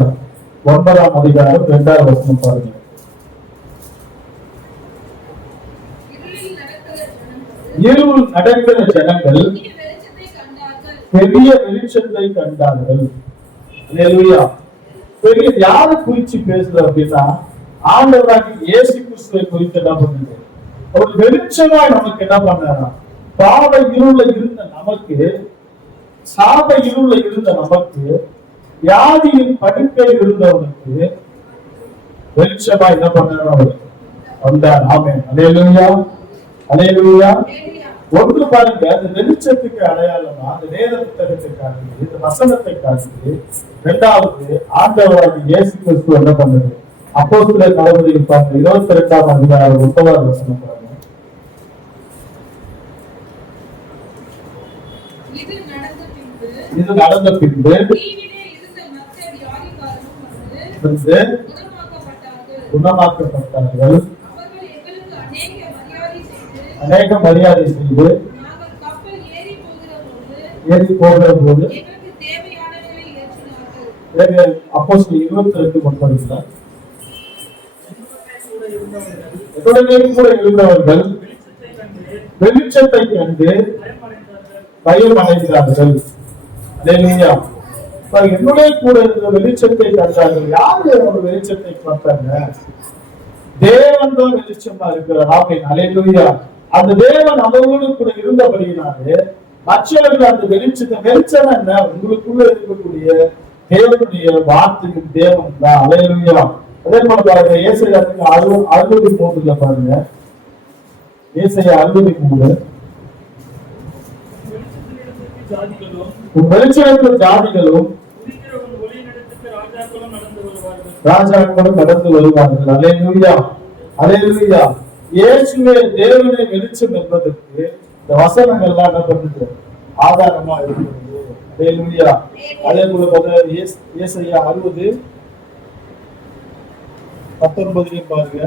9ஆம் அதிகாரம் 2வது வசனம் பாருங்க. இருள் நடக்கிற ஜனங்கள் பெரிய வெளிச்சத்தை கண்டார்கள். அல்லேலூயா. பெரிய யாரை குறிச்சு பேசுற அப்படின்னா, ஆண்டவராகிய இயேசு கிறிஸ்துவை குறித்து என்ன பண்ணுது, ஒரு வெளிச்சமாய் நமக்கு என்ன பண்ணாரா, பாவ இருள இருந்த நமக்கு, சாப இருள இருந்த நமக்கு, வியாதியின் படுக்கையில் இருந்தவனுக்கு வெளிச்சமா என்ன பண்ணார், அவர் வந்தார். ஆமென். அல்லேலூயா. அல்லேலூயா. ஒன்று பாருங்க, அந்த வெளிச்சத்துக்கு அடையாளமா அந்த வேத புத்தகத்தை காட்டுது, இந்த வசனத்தை காட்டுது. இரண்டாவது, ஆண்டவராகிய இயேசு கிறிஸ்து என்ன பண்ணது, அப்போஸ்தலர் நடவடிக்கை பாருங்க, 22ஆம் அதிகாரம் 9வது வசனம் பாருங்க. இது நடந்த பின்பு குணமாக்கப்பட்டார்கள். அநேக மரியாதை செய்து ஏறி போகிற போது அப்போஸ்தலர் 22:9 கூட இருந்தவர்கள் வெளிச்சத்தை கண்டு பயம் அடைகிறார்கள். அல்லேலூயா. என்னுடைய கூட இருந்த வெளிச்சத்தை கண்டார்கள். யாரு ஒரு வெளிச்சத்தை பார்த்தாங்க? தேவன் தான் வெளிச்சமா இருக்கிறார். ஆமென். அல்லேலூயா. அந்த தேவன் அவரோடு கூட இருந்தபடியினாலே மற்றவர்கள் அந்த வெளிச்சம் என்ன, உங்களுக்குள்ள இருக்கக்கூடிய தேவனுடைய வார்த்தையின் தேவன் தான். அல்லேலூயா. அதே போல பாருங்க, ஏசாயா 63 பாருங்க, ஏசாயா 63, வெளிச்சத்தில் ஜாதிகளும் ராஜாக்களும் நடந்து வருவார்கள். அல்லேலூயா. அல்லேலூயா. இயேசுவே தேவனே வெளிச்சம் என்பதற்கு இந்த வசனங்கள் எல்லாம் என்ன பண்ணுது, ஆதாரமா இருக்கிறது. அல்லேலூயா. அதே போல ஏசாயா 60:19 பாருங்க,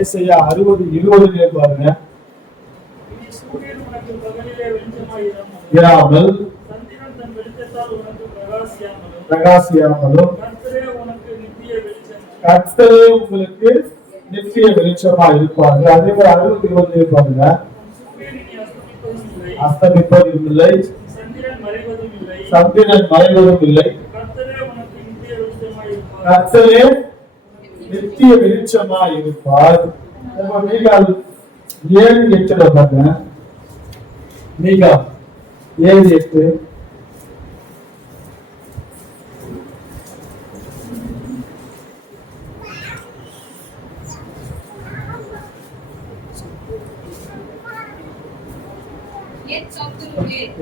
ஏசாயா 60:20 பாருங்க. இராமல் பிரகாசியாமலும் கர்த்தரே உங்களுக்கு நித்திய வெளிச்சமா இருப்பாங்க. அதே போல 60:20 பாருங்க, அஸ்தமிப்பதும் இல்லை, சந்திரன் மறைவதும் இல்லை, கர்த்தரே நித்திய வெளிச்சமா இருப்பார். மீகா 7:8 பாருங்க, மீகா 7:8,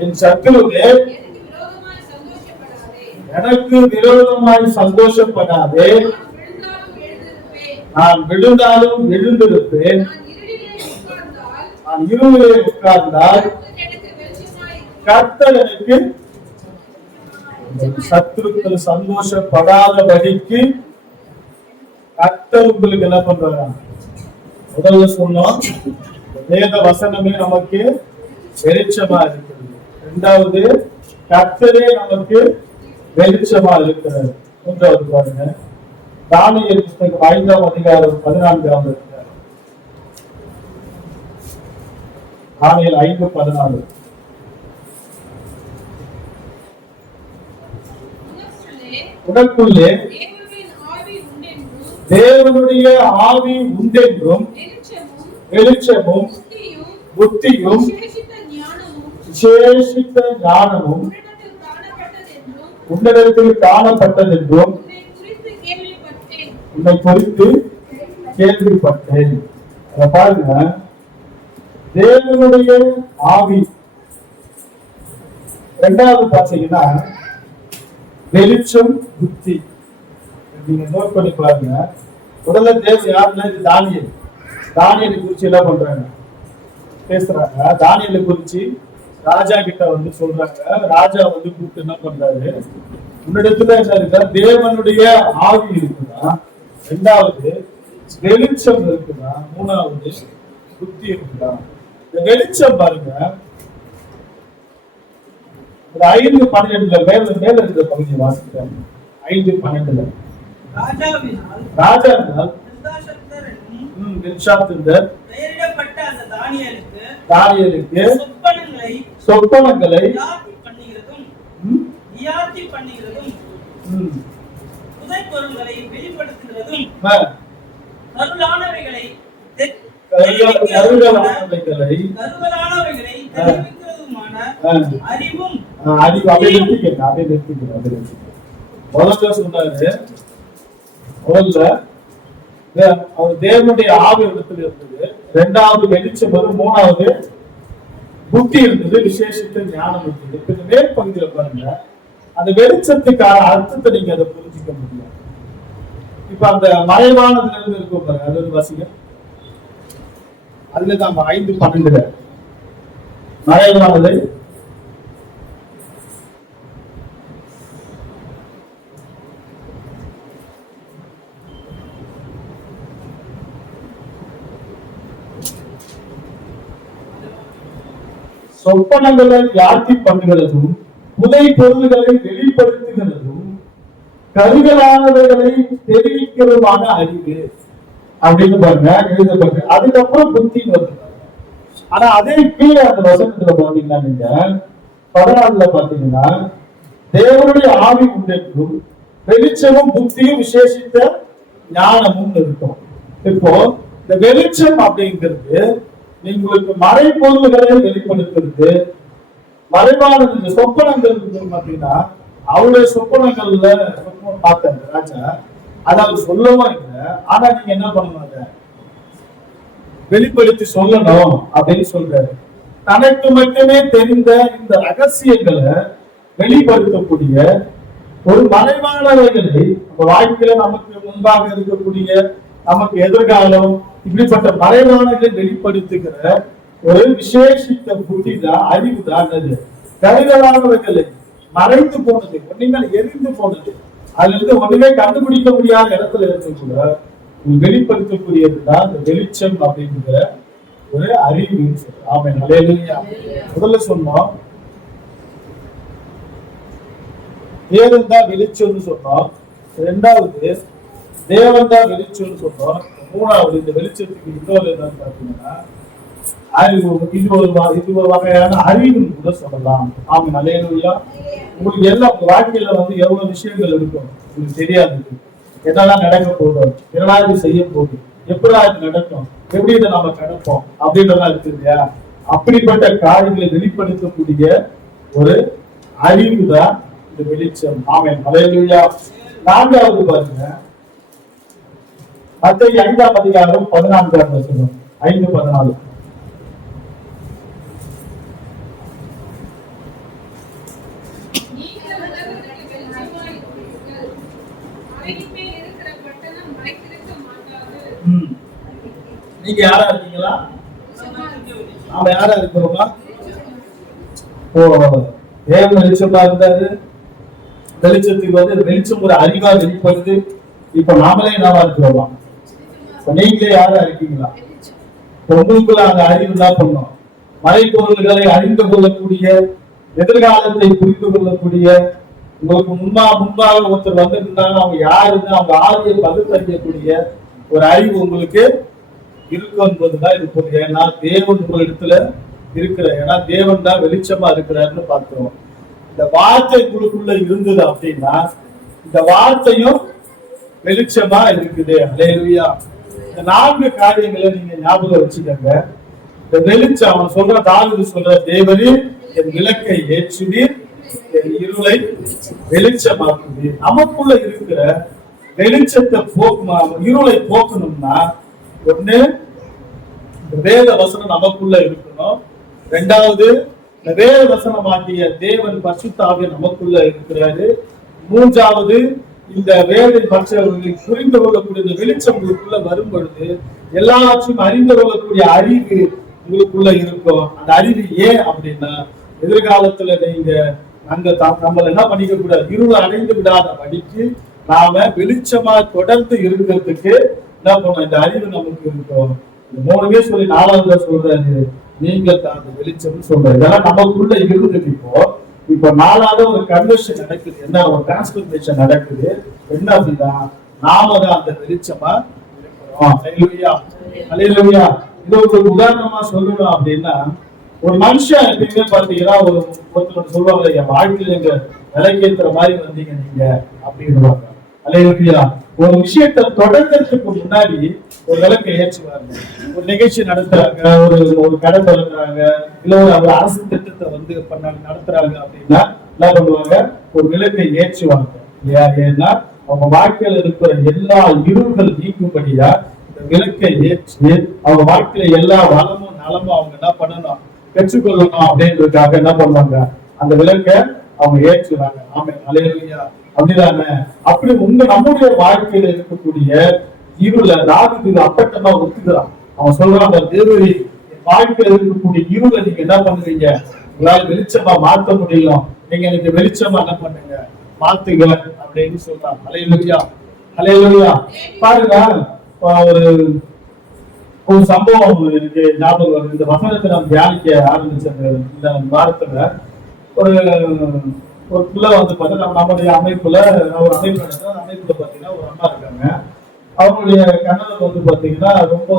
என் சத்துருவே எனக்கு விரோதமாய் சந்தோஷப்படாதே, நான் விழுந்தாலும் எழுந்திருப்பேன், நான் இருளிலே உட்கார்ந்தால் கர்த்தர் எனக்கு சத்துருக்கள் சந்தோஷப்படாதபடிக்கு கர்த்தர் உங்களுக்கு என்ன பண்றாங்க. முதல்ல சொன்னோம், வேத வசனமே நமக்கு வெளிச்சமா இருக்கிறது. இரண்டாவது, கர்த்தரே நமக்கு வெளிச்சமா இருக்கிறது. மூன்றாவது பாருங்க, தானியேல் புத்தகம் 5ஆம் அதிகாரம் 14ஆம் அதிகாரம், தானியேல் 5:14, உனக்குள்ளே தேவனுடைய ஆவி உண்டென்றும் வெளிச்சமும் புத்தியும் விசேஷித்த ஞானமும் உன்னிடத்தில் காணப்பட்டதென்றும் உன்னை குறித்து கேள்விப்பட்டேன். அத பாருங்க, தேவனுடைய ஆவி. இரண்டாவது பாத்தீங்கன்னா வெளிச்சம், புத்தி. நீங்க நோட் பண்ணி பாருங்க. முதல்ல தேவன் யாருன்னா தானியேல். தானியேலை குறிச்சு என்ன பண்றாங்க, பேசுறாங்க. தானியேலை குறிச்சு ராஜா கிட்ட வந்து சொல்றாங்க. ராஜா வந்து கூப்பிட்டு என்ன பண்றாரு, உன்னிடத்துல என்ன இருக்கா, தேவனுடைய ஆவி இருக்குதா, ரெண்டாவது வெளிச்சம் இருக்குதா, மூணாவது புத்தி இருக்குதா. இந்த வெளிச்சம் பாருங்க, 5:12 மேல இருக்கிற பகுதியை வாசிக்கிறாங்க. 5:12 ராஜாவினால் பெயரிடப்பட்ட அந்த தானியேலுக்கு சொப்பனங்களை புதைப்பொருள்களை வெளிப்படுத்துகிறதும் கருகலானவைகளை தெரிவிக்கிறதுமான அறிவும் முதல்ல அவர் தேவனுடைய ஆவி இடத்துல இருந்தது, இரண்டாவது வெளிச்சம், மூணாவது புத்தி இருந்தது, விசேஷித்த ஞானம் இருந்தது. இப்ப இந்த மேற்பகுதியில பாருங்க, அந்த வெளிச்சத்துக்கான அர்த்தத்தை நீங்க அதை புரிஞ்சுக்க முடியும். இப்ப அந்த மறைவானதுல இருந்து இருக்கும் பாருங்க, அது ஒரு வாசிங்க. அதுல தான் 5:12 மறைவானதை சொப்பனங்களை வியாப்தி பண்ணுகிறதும், புதை பொருள்களை வெளிப்படுத்துகிறதும், கருகலானவைகளை தெரிவிக்கிறதுமான அறிவு அப்படின்னு பாருங்க எழுதப்பட்டு. அதுக்கப்புறம் புத்தி வருது. ஆனா அதே கீழே அந்த வசனத்துல பாத்தீங்கன்னா நீங்க 14 பாத்தீங்கன்னா தேவனுடைய ஆவி உண்டென்றும் வெளிச்சமும் புத்தியும் விசேஷித்த ஞானமும் இருக்கும். இப்போ இந்த வெளிச்சம் அப்படிங்கிறது உங்களுக்கு மறைபொருள்களை வெளிப்படுத்துறது, மறைவானது சொப்பனங்கள் பாத்தீங்கன்னா அவருடைய சொப்பனங்கள்ல பார்த்தாங்க ராஜா. அதாவது சொல்லவும் இல்லை, ஆனா நீங்க என்ன பண்ணுவாங்க, வெளிப்படுத்தி சொல்லணும் அப்படின்னு சொல்றாரு. தனக்கு மட்டுமே தெரிந்த இந்த ரகசியங்களை வெளிப்படுத்தக்கூடிய ஒரு மறைவானவைகளை நம்ம வாழ்க்கையில நமக்கு முன்பாக இருக்கக்கூடிய நமக்கு எதிர்காலம் இப்படிப்பட்ட மறைவானதை வெளிப்படுத்துகிற ஒரு விசேஷித்த புத்தி தான், அறிவு தான். அது கருகலானவைகளை மறைந்து போனது, ஒண்ணுமே எரிந்து போனது, அதுல இருந்து ஒண்ணுமே கண்டுபிடிக்க முடியாத இடத்துல இருந்து கூட வெளிப்படுத்தக்கூடியதுதான் இந்த வெளிச்சம் அப்படிங்கிற ஒரு அறிவு. ஆமென், அல்லேலூயா. முதல்ல சொன்னோம் தேவன் தான் வெளிச்சம்னு சொன்னோம், இரண்டாவது தேவன் தான் வெளிச்சம்னு சொன்னோம், மூணாவது இந்த வெளிச்சத்துக்கு இன்னொரு என்னன்னு பாத்தீங்கன்னா அறிவு. இது ஒரு வகையான அறிவுன்னு கூட சொல்லலாம். ஆமென், அல்லேலூயா. உங்களுக்கு எல்லாம் வாழ்க்கையில வந்து எவ்வளவு விஷயங்கள் இருக்கும் உங்களுக்கு தெரியாது. என்னெல்லாம் நடக்க போதும், என்னடா இது செய்ய போகுது, எப்படா இது நடக்கும், எப்படி இதை நம்ம கடப்போம் அப்படின்றதெல்லாம் இருக்கு இல்லையா. அப்படிப்பட்ட காரியங்களை வெளிப்படுத்தக்கூடிய ஒரு அறிவு தான் இந்த வெளிச்சம். ஆமென், அல்லேலூயா. நான்காவது பாருங்க, மத்தேயு 5ஆம் அதிகாரம் 14ஆம் வசனம். 5:14 நீங்க யாரா இருக்கீங்களா? நாம யாரா இருக்கிறோமா? தேவன் வெளிச்சமா இருந்தாரு. வெளிச்சத்துக்கு வந்து வெளிச்சம் ஒரு அறிவா வெளிப்படுது. இப்ப நாமளே என்னவா இருக்கிறோமா? நீங்களே யாரா இருக்கீங்களா? உங்களுக்குள்ள அந்த அறிவு தான் பண்ணும். மறைப்பொருள்களை அறிந்து கொள்ளக்கூடிய, எதிர்காலத்தை புரிந்து கொள்ளக்கூடிய, உங்களுக்கு முன்பாக ஒருத்தர் வந்திருந்தாங்க, அவங்க யாருன்னு அவங்க ஆவியை பகுத்தறியக்கூடிய ஒரு அறிவு உங்களுக்கு இருக்கும் என்பதுதான் இது பொருள். ஏன்னா தேவன் உங்களிடத்துல இருக்கிற, ஏன்னா தேவன் தான் வெளிச்சமா இருக்கிறாருன்னு பார்க்கிறோம். இந்த வார்த்தை உங்களுக்குள்ள இருந்தது அப்படின்னா இந்த வார்த்தையும் வெளிச்சமா இருக்குது. அல்லேலூயா. இந்த 4 காரியங்களை நீங்க ஞாபகம் வச்சுக்கோங்க. இந்த வெளிச்சம் அவன் சொல்ற, தாவீது சொல்ற, தேவரே என் விளக்கை ஏற்றுவீர், என் இருளை வெளிச்சமாக்குவீர். நமக்குள்ள இருக்கிற வெளிச்சத்தை இருளை போக்கணும்னா ஒண்ணு, இந்த வேத வசனம் நமக்குள்ள இருக்கணும். ரெண்டாவது, இந்த வேத வசனமாகிய தேவன் பரிசுத்த ஆவியானவர் நமக்குள்ள இருக்கிறாரு. மூன்றாவது, இந்த வேத மற்றவர்களை புரிந்து கொள்ளக்கூடிய இந்த வெளிச்சம் உங்களுக்குள்ள வரும் பொழுது எல்லாவற்றையும் அறிந்து கொள்ளக்கூடிய அறிவு உங்களுக்குள்ள இருக்கும். அந்த அறிவு ஏன் அப்படின்னா, எதிர்காலத்துல நீங்க நம்மள என்ன பண்ணிக்க கூடாது, இருள் அடைந்து விடாத படிக்கு நாம வெளிச்சமா தொடர்ந்து இருக்கிறதுக்கு என்ன பண்ணணும், இந்த அறிவு நமக்கு இருக்கும். இந்த 3 சொல்லி 4வது சொல்றாரு, நீங்கள் தான் அந்த வெளிச்சம் சொல்றாரு. இதெல்லாம் நமக்குள்ள இருந்தது. இப்போ 4வது ஒரு கன்வர்ஷன் நடக்குது. என்ன, ஒரு டிரான்ஸ்பர்மேஷன் நடக்குது. என்ன அப்படின்னா, நாம தான் அந்த வெளிச்சமா இருக்கிறோம். அல்லேலூயா. இது ஒரு உதாரணமா சொல்லணும் அப்படின்னா, ஒரு மனுஷன் எப்பயுமே பாத்தீங்கன்னா, ஒருத்தர் சொல்லுவாங்க, என் வாழ்க்கையில எங்க விலைக்கேற்றுற மாதிரி வந்தீங்க நீங்க அப்படின்னு. அல்லேலூயா. ஒரு விஷயத்தை தொடர்றதுக்கு முன்னாடி ஒரு விளக்கை ஏற்றுவாங்க. ஒரு நிகழ்ச்சி நடத்துறாங்க, ஒரு கடை திறக்கிறாங்க, இல்ல ஒரு அரசு திட்டத்தை நடத்துறாங்க அப்படின்னா என்ன பண்ணுவாங்க, ஒரு விளக்கை ஏற்றுவாங்க. ஏன்னா அவங்க வாழ்க்கையில இருக்கிற எல்லா இருள்கள் நீக்கும்படியா இந்த விளக்கை ஏற்றி அவங்க வாழ்க்கையில எல்லா வளமும் நலமும் அவங்க என்ன பண்ணணும், பெற்றுக்கொள்ளணும் அப்படின்றதுக்காக என்ன பண்ணுவாங்க, அந்த விளக்கை அவங்க ஏற்றுவாங்க. ஆமென். அல்லேலூயா. அப்படிதானே? அப்படி நம்முடைய வாழ்க்கையில இருக்கக்கூடிய இருளை தாவீது அப்பட்டமா ஒத்துக்கிறான். அவன் சொல்றான், தேவரே, வாழ்க்கையில இருக்கக்கூடிய இருளை நீங்க என்ன பண்ணுவீங்க, உங்களால வெளிச்சமா மாற்ற முடியும், நீங்க எனக்கு வெளிச்சமா என்ன பண்ணுங்க, மாத்துங்க அப்படின்னு சொல்றான். அல்லேலூயா. அல்லேலூயா. பாருங்க, ஒரு சம்பவம் எனக்கு ஞாபகம் வருது. இந்த வசனத்தை நாம் தியானிக்க ஆரம்பிச்ச இந்த வாரத்துல ஒரு பிள்ளை பார்த்தா நம்முடைய அமைப்புல பாத்தீங்கன்னா ஒரு அம்மா இருக்காங்க. அவங்களுடைய கணவர் பாத்தீங்கன்னா ரொம்ப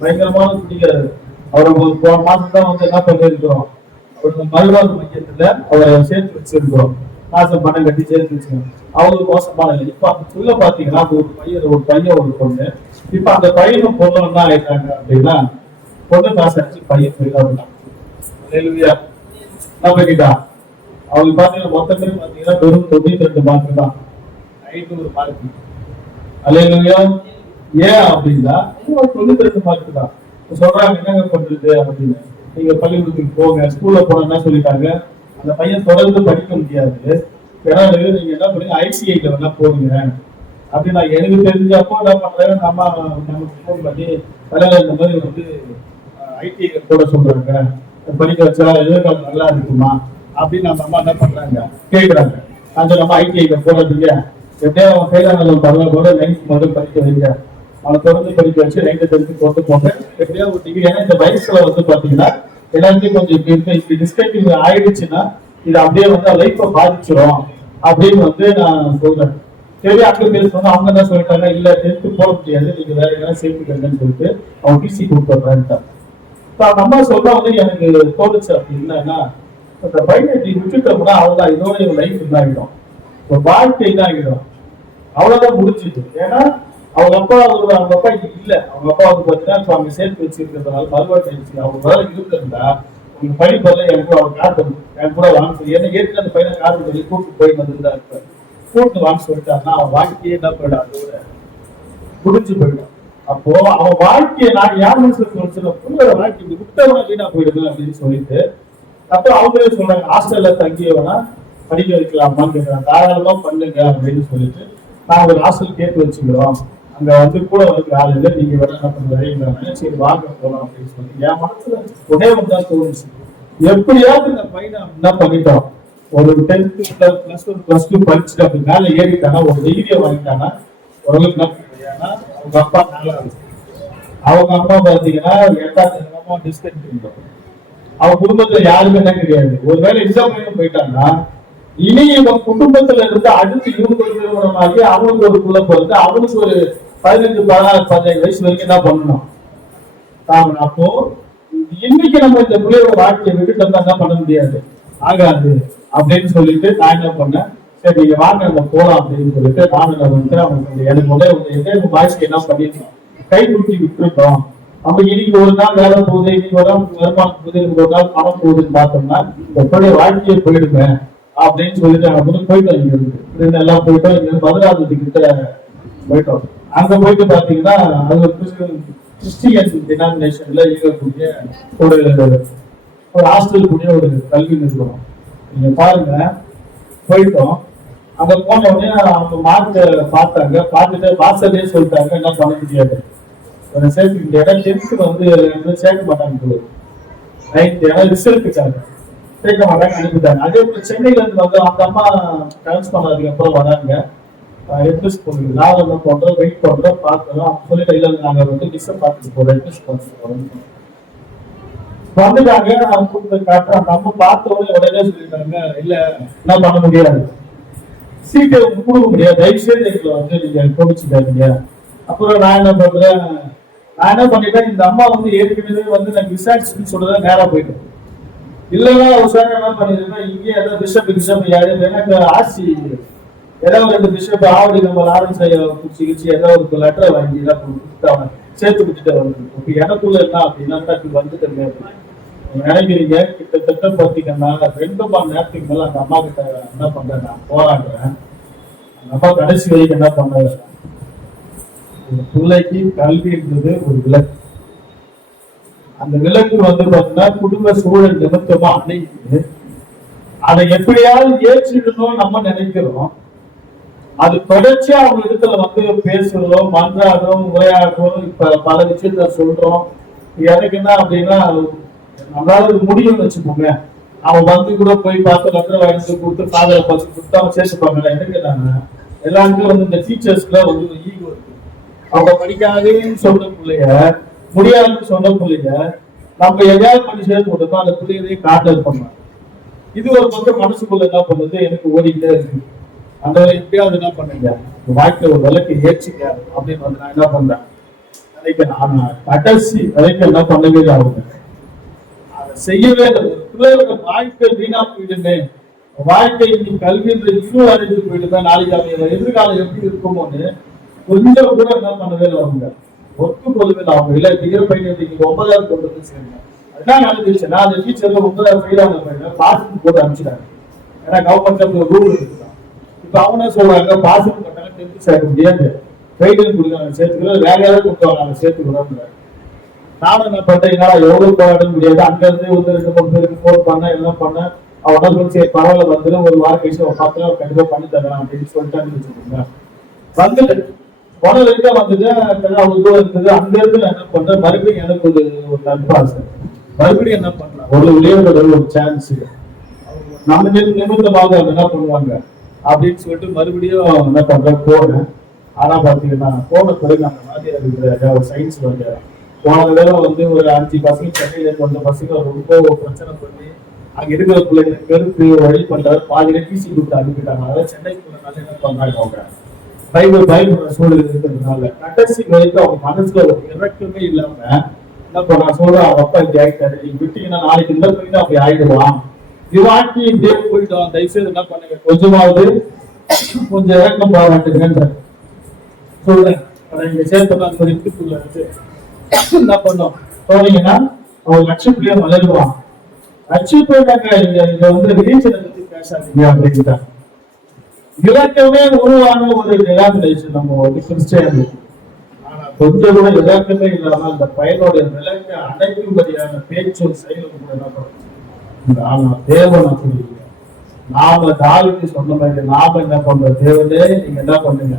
பயங்கரமான குடிக்கிறாரு. அவர் போன மாசம் தான் என்ன பண்ணிருக்கிறோம், அவருக்கு மறுவாழ்வு மையத்துல அவரை சேர்த்து வச்சிருக்கிறோம். மாசம் பணம் கட்டி சேர்த்து வச்சிருக்கோம். அவங்களுக்கு மோசமான இல்லை. இப்ப அந்த பிள்ளை பாத்தீங்கன்னா ஒரு பையன் ஒரு பொண்ணு. இப்ப அந்த பையனும் பொண்ணு என்ன ஆயிட்டாங்க அப்படின்னா, பொண்ணு காசு அடிச்சு பையன் போயிடா நம்ம கிட்டா. அவங்க பாத்தீங்கன்னா மொத்த பேர் பாத்தீங்கன்னா வெறும் 92 மார்க் தான், 500 மார்க். அல்லேலூயா. ஏன் அப்படின்னா 92 மார்க் தான். சொல்றாங்க, என்னங்க பண்றது அப்படின்னு. நீங்க பள்ளிக்கூடத்துக்கு போங்க. ஸ்கூல்ல போனா சொல்லிட்டாங்க, அந்த பையன் தொடர்ந்து படிக்க முடியாது, ஏன்னா நீங்க என்ன பண்ணுங்க, ICIல வேணா போடுங்க அப்படின்னு. எனக்கு தெரிஞ்சப்போ என்ன பண்றாங்க, நமக்கு ஃபோன் பண்ணி இந்த மாதிரி ITI போட சொல்றாங்க, படிக்க வச்சா எதிர்காலம் நல்லா இருக்குமா அப்படின்னு நம்ம அம்மா என்ன பண்றாங்க, கேட்கிறாங்க. அந்த நம்ம ITI போடுறதுக்கு எப்படியா அவன் கைதான பரவாயில்ல 9th முதல் படிக்க வைங்க, அவனை தொடர்ந்து படிக்க வச்சு 9th 10th கொண்டு போங்க, எப்படியா ஒரு டிகிரி. ஏன்னா இந்த வயசுல பாத்தீங்கன்னா எல்லாத்தையும் கொஞ்சம் டிஸ்கண்டினியூ ஆயிடுச்சுன்னா இது அப்படியே லைஃப்பை பாதிச்சிடும் அப்படின்னு நான் சொல்றேன். சரி, அங்க பேசுவாங்க. அவங்க என்ன சொல்லிட்டாங்க, இல்ல 10th போட முடியாது, நீங்க வேற எதாவது சேர்த்துக்கங்கன்னு சொல்லிட்டு அவங்க PC கொடுத்துட்றாங்க. நம்ம சொல்ல எனக்கு தோணுச்சு அப்படின்னா, அந்த பையனை விட்டுட்டோம்னா அவ்வளவுதான், இதோட லைஃப் இதாகிடும், ஒரு வாழ்க்கை இதாகிடும், அவ்வளவுதான் முடிச்சுது. ஏன்னா அவங்க அப்பா இல்ல, அவங்க அப்பா பாத்தீங்கன்னா அவங்க சேர்த்து வச்சிருக்கிறதுனால மறுவாழ்வு ஆயிடுச்சு. அவங்க வேலை இருக்கிறதா உங்க படிப்பதில் என் கூட அவர் காட்டு என் கூட வாங்க சொல்லி, ஏன்னா ஏற்கனவே அந்த பையனை காட்டு சொல்லி கூப்பிட்டு போயிட்டு வந்துதான் இருப்பார். கூப்பிட்டு வாங்க சொல்லிட்டாருன்னா அவன் வாழ்க்கையே என்ன போயிடும், அதோட முடிஞ்சு போயிடும். அப்போ அவன் வாழ்க்கையை நான் யார் மனசுல சொல்லிச்சுன்னா, புள்ளோட வாழ்க்கை விட்டவன வீணா போயிடுது அப்படின்னு சொல்லிட்டு, அப்போ அவங்களே சொல்றாங்க, ஹாஸ்டல்ல தங்கியவனா படிக்க வைக்கலாமான்னு கேட்கிறாங்க. தாராளமா பண்ணுங்க அப்படின்னு சொல்லிட்டு, நான் ஒரு ஹாஸ்டல் கேட்டு வச்சுக்கிறோம், அங்க கூட ஆள் இல்லை, நீங்க வேற என்ன பண்ணுறீங்க, சரி வாங்க போலாம் அப்படின்னு சொல்லி என் மனசுல உடனே தான் தோணுச்சு. எப்படியாவது இந்த பையனை என்ன பண்ணிட்டோம், ஒரு 10th +1 +2 படிச்சுட்டு அப்படி மேல ஏறிட்டானா, ஒரு டிகிரியை வாங்கிட்டானா ஓரளவுக்கு. ஏன்னா அவங்க அப்பா 4வது, அவங்க அம்மா பாத்தீங்கன்னா 8வது டிஸ்கண்டினியூ. அவங்க குடும்பத்துல யாருமே என்ன கிடையாது. ஒருவேளை எக்ஸாம் போயிட்டாங்கன்னா இனி இவங்க குடும்பத்துல இருந்து அடுத்து இவங்க நிறுவனமாகி அவங்களுக்கு ஒரு புள்ள பிறந்து அவங்களுக்கு ஒரு 15, 16, 17 வயசு வரைக்கும் என்ன பண்ணணும். அப்போ இன்னைக்கு நம்ம இந்த பிள்ளையோட வாழ்க்கையை விட்டுட்டு என்ன பண்ண முடியாது, ஆகாது அப்படின்னு சொல்லிட்டு நான் என்ன பண்ணேன், சரி நீங்க வாங்க நம்ம போலாம் அப்படின்னு சொல்லிட்டு அவங்க எனக்கு முதல்ல வாழ்க்கை என்ன பண்ணிருக்கோம், கை குட்டி விட்டுருக்கோம். நம்ம இன்னைக்கு ஒரு நாள் வேலை போகுது, இன்னைக்கு ஒரு நாள் வருமானம் போகுது, இன்னைக்கு ஒரு நாள் பணம் போகுதுன்னு பார்த்தோம்னா எப்படியே வாழ்க்கையை போயிடுங்க அப்படின்னு சொல்லிட்டு நாங்க போயிட்டோம். இங்க எல்லாம் போயிட்டோம், இங்க 16வது கிட்ட போயிட்டோம். அங்க போயிட்டு பாத்தீங்கன்னா அது கிறிஸ்டியன் டினாமினேஷன்ல இருக்கக்கூடிய ஒரு ஒரு ஹாஸ்டல் கூடிய ஒரு கல்வி நிறுவனம். நீங்க பாருங்க, போயிட்டோம். அங்க போன உடனே அவங்க மார்க்க பார்த்தாங்க, பார்த்துட்டு வாசலே சொல்லிட்டாங்க என்ன பண்ண முடியாது, சேர்த்து இந்த இடம் டென்த்து வந்து சேர்க்க மாட்டாங்க, ரைட், ஏன்னா ரிசல்ட்டுக்காக சேர்க்க மாட்டாங்க, அனுப்பிட்டாங்க. அதே போல சென்னையில இருந்து வந்து அந்த அம்மா ட்ரான்ஸ்ஃபர் பண்ணதுக்கு அப்புறம் வராங்க, எட்ரஸ் போடுறது நாங்கள் என்ன பண்றோம், வெயிட் பண்றோம், பார்க்குறோம், சொல்லிட்டு இல்லை நாங்கள் வந்து டிஸ்டர்ப் பார்த்துட்டு போறோம், எட்ரஸ் பார்த்துட்டு வந்துட்டாங்க. அவங்க கூப்பிட்டு காட்டுறோம், அந்த அம்மா பார்த்த உடனே சொல்லிட்டாங்க இல்ல என்ன பண்ண முடியாது, சீட்டை கொடுக்க முடியாது, தயவுசெய்து எங்களை வந்து நீங்க கோபிச்சுக்காதீங்க. அப்புறம் நான் என்ன பண்ணிட்டேன், இந்த அம்மா வந்து ஏற்கனவே வந்து நான் விசாரிச்சுன்னு சொல்றத நேரா போயிட்டேன். இல்லைன்னா உஷாரா என்ன பண்ணிருக்கேன், இங்கே ஏதாவது பிஷப் யாரு எனக்கு ஆசி ஏதாவது 2 பிஷப் ஆவடி நம்ம லாரன்ஸ் சிகிச்சை ஏதாவது ஒரு லெட்டர் வாங்கி அவனை சேர்த்து விட்டுட்டு வந்து எனக்குள்ள என்ன அப்படின்னா வந்துட்டு நினைக்கிறீங்க. கிட்டத்தட்ட பாத்தீங்கன்னா 2 மணி நேரத்துக்கு மேல அந்த அம்மா கிட்ட என்ன பண்றேன், நான் போராடுறேன். அந்த அம்மா கடைசி வரைக்கும் என்ன பண்ற, பிள்ளைக்கு கல்வின்றது ஒரு விளக்கு. அந்த விளக்கு வந்து பாத்தீங்கன்னா குடும்ப சூழல் நிமித்தமா அன்னைக்கு அதை எப்படியாவது ஏற்றிடணும் நம்ம நினைக்கிறோம். அது தொடர்ச்சியா அவங்க இடத்துல வந்து பேசுறோம், மன்றாடுறோம், உரையாடுறோம், இப்ப பல விஷயத்த சொல்றோம். எனக்கு என்ன அப்படின்னா நம்மளால முடியும்னு வச்சுக்கோங்க. அவன் வந்து கூட போய் பார்த்து லெட்டர் வாங்கி கொடுத்து காதலை பார்த்து கொடுத்து அவன் சேர்த்துப்பாங்க. எனக்கு என்னன்னா எல்லாருக்கும் வந்து இந்த டீச்சர்ஸ்ல வந்து ஒரு ஈகோ இருக்கு. அவங்க படிக்காதுன்னு சொன்ன பிள்ளைய, முடியாதுன்னு சொன்ன பிள்ளைய நம்ம எதையாவது பண்ணி சேர்த்து கொடுத்தோம், அந்த பிள்ளையவே காட்டல் பண்ணாங்க. இது ஒரு பக்கம் மனசுக்குள்ள என்ன பண்ணுது, எனக்கு ஓடிக்கிட்டே இருக்கு. அந்த எப்படியாவது என்ன பண்ணுங்க, வாழ்க்கை ஒரு விளக்கு ஏற்றிக்க அப்படின்னு வந்து நான் என்ன பண்றேன் நினைக்கிறேன். ஆனா கடைசி வரைக்கும் என்ன பண்ணவே ஆகுங்க, அதை செய்யவே இல்லை. ஒரு பிள்ளையோட வாழ்க்கை வீணா போயிடுமே, வாழ்க்கை கல்வின்ற இன்னும் அறிந்து போயிடுமே, நாளைக்கு அவங்க எதிர்காலம் எப்படி இருக்குமோன்னு கொஞ்சம் கூட என்ன பண்ணவே இல்லை. அவங்க ஒத்துக்கொள்ளவே அவங்க இல்லை. டிகிரி பையன் 9வது கொண்டு வந்து சேர்ந்தேன். அதுதான் நடந்துச்சுன்னா அந்த டீச்சர்ல 9வது ஃபெயிலான பையன் பாசிங் போட்டு அனுப்பிச்சிட்டாங்க. ஏன்னா கவர்மெண்ட்ல ரூல் இருக்குதான். இப்ப அவங்க சொல்றாங்க பாசிங் பண்ணாங்க 10th சேர்க்க முடியாது, ஃபெயிலியர் கொடுக்குறாங்க சேர்த்துக்கிறது, வேற யாராவது கொடுத்தாங்க சேர்த்துக்கிறாங்க. நானும் என்ன பண்றேன், எவ்வளவு போராட முடியாது, அங்க இருந்து வந்து 2-3 பேருக்கு போன் பண்ண எல்லாம் பண்ண. அவனா சொல்லி சரி பரவாயில்ல வந்துடும், ஒரு வாரம் கழிச்சு பார்த்து கண்டிப்பா பண்ணி தரேன் அப்படின்னு சொல்லிட்டான்னு வச்சுக்கோங்க. வந்துட்டு போன வரைக்கும் வந்துட்டு அவ்வளவு தூரம் இருந்தது. அங்க இருந்து நான் என்ன பண்றேன், மறுபடியும் எனக்கு ஒரு நட்பாசை, மறுபடியும் என்ன பண்றேன், ஒரு விளையாட ஒரு சான்ஸ் நம்ம நிமித்தமாக என்ன பண்ணுவாங்க அப்படின்னு சொல்லிட்டு மறுபடியும் என்ன பண்றேன் போனேன். ஆனா பாத்தீங்கன்னா போன பிறகு அந்த மாதிரி ஒரு சயின்ஸ் வந்து போன தடவை வந்து ஒரு 5 பசங்க சென்னையில கொஞ்ச பசங்க ரொம்ப பிரச்சனை பண்ணி அங்க இருக்கிற பிள்ளைங்களுக்கு பெருக்கு வழி பண்றாரு, பாதியில டிசி கொடுத்து அனுப்பிட்டாங்க. அதாவது சென்னைக்குள்ள என்ன பண்றாங்க, அவங்க பயப்படுற சூழல் இருக்கிறதுனால கடைசி வரைக்கும் அவங்க மனசுல ஒரு இறக்கமே இல்லாம என்ன பண்றாங்க, சொல்ற அவங்க அப்பா இப்படி ஆயிட்டாரு, நீங்க விட்டீங்கன்னா நாளைக்கு இந்த பையன் அப்படி ஆயிடுவான், இவாட்டி இப்படியே போயிட்டோம், தயவுசெய்து என்ன பண்ணுங்க கொஞ்சமாவது கொஞ்சம் இறக்கம் பாராட்டுங்கன்ற சொல்றேன். இங்க சேர்த்தலாம் வீட்டுக்குள்ள இருந்து என்ன பண்ணோம் போனீங்கன்னா அவங்க லட்சப்பிள்ளைய வளருவான். லட்சப்பிள்ளைங்க இங்க வந்து ரிலீஜனை பத்தி பேசாதீங்க அப்படின்ட்டாங்க. இலக்கமே உருவான ஒரு டினாமினேஷன் நம்ம வந்து கிறிஸ்டியானிட்டி. ஆனா கொஞ்சம் கூட இலக்கமே இல்லாம அந்த பையனுடைய விலக்கை அடைக்கும்படியான பேச்சும் செயலும் கூட என்ன பண்ணும். ஆனா தேவன் அப்படி இல்லை. நாம தாவிக்கு சொன்ன மாதிரி நாம என்ன பண்றோம், தேவனே நீங்க என்ன பண்ணுங்க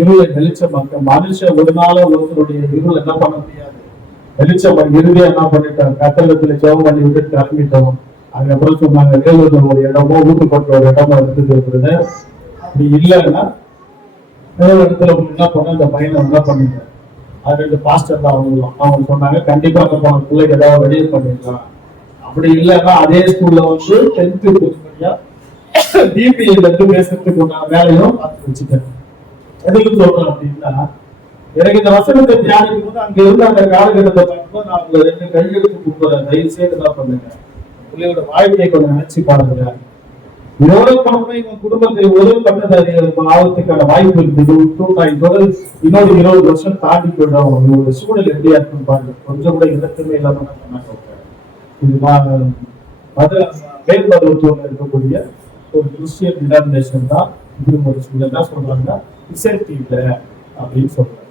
இருளை வெளிச்சமாக்க. மனுஷன் ஒரு நாளும் ஒருத்தருடைய இருள் என்ன பண்ண முடியாது, வெளிச்சம் இறுதியா என்ன பண்ணிட்டோம், கட்டளத்துல ஜெபம் பண்ணி விட்டு கிளம்பிட்டோம். அதுக்கப்புறம் சொன்னாங்க வேலூர்ல ஒரு இடமோ ஊட்டுப்பட்ட ஒரு இடமோ இருக்குது. அப்படி இல்லைன்னா இடத்துல என்ன பண்ண இந்த பையனை என்ன பண்ணுங்க. அது 2 பாஸ்டர் தான் அவங்க சொன்னாங்க கண்டிப்பா நம்ம பிள்ளைக்கு ஏதாவது வெளியே பண்ணிடலாம். அப்படி இல்லைன்னா அதே ஸ்கூல்ல வந்து 10th பொதுப்படியா டிபிஐல இருந்து பேசுறதுக்கு உண்டான வேலையும் பார்த்து வச்சுட்டேன். எதுக்கு சொல்றேன் அப்படின்னா, எனக்கு இந்த வசனத்தை தியானிக்கும் போது அங்க இருந்து அந்த காலகட்டத்தை பார்க்கும்போது நான் உங்களை 2 கையெழுத்து கொடுக்குறேன். தயவு செய்து என்ன பண்ணுங்க, பிள்ளையோட வாழ்க்கையை கொஞ்சம் நினைச்சு பாருங்க. எவ்வளவு பணமே இவன் குடும்பத்தை ஒரு பட்டதாரி ஆபத்துக்கான வாய்ப்பு இருக்குது. இன்னொரு 20 வருஷம் தாண்டி போயிடும். இவங்க சூழல் எப்படியா இருக்குன்னு பாருங்க. கொஞ்சம் கூட இலக்கமே இல்லாம இது மேல்மருவத்தூர்ல இருக்கக்கூடிய ஒரு கிறிஸ்டியன் டினாமினேஷன் தான். இது ஒரு சூழல் தான் சொல்றாங்க ரிசல்ட் இல்ல, அப்படின்னு சொல்றாரு.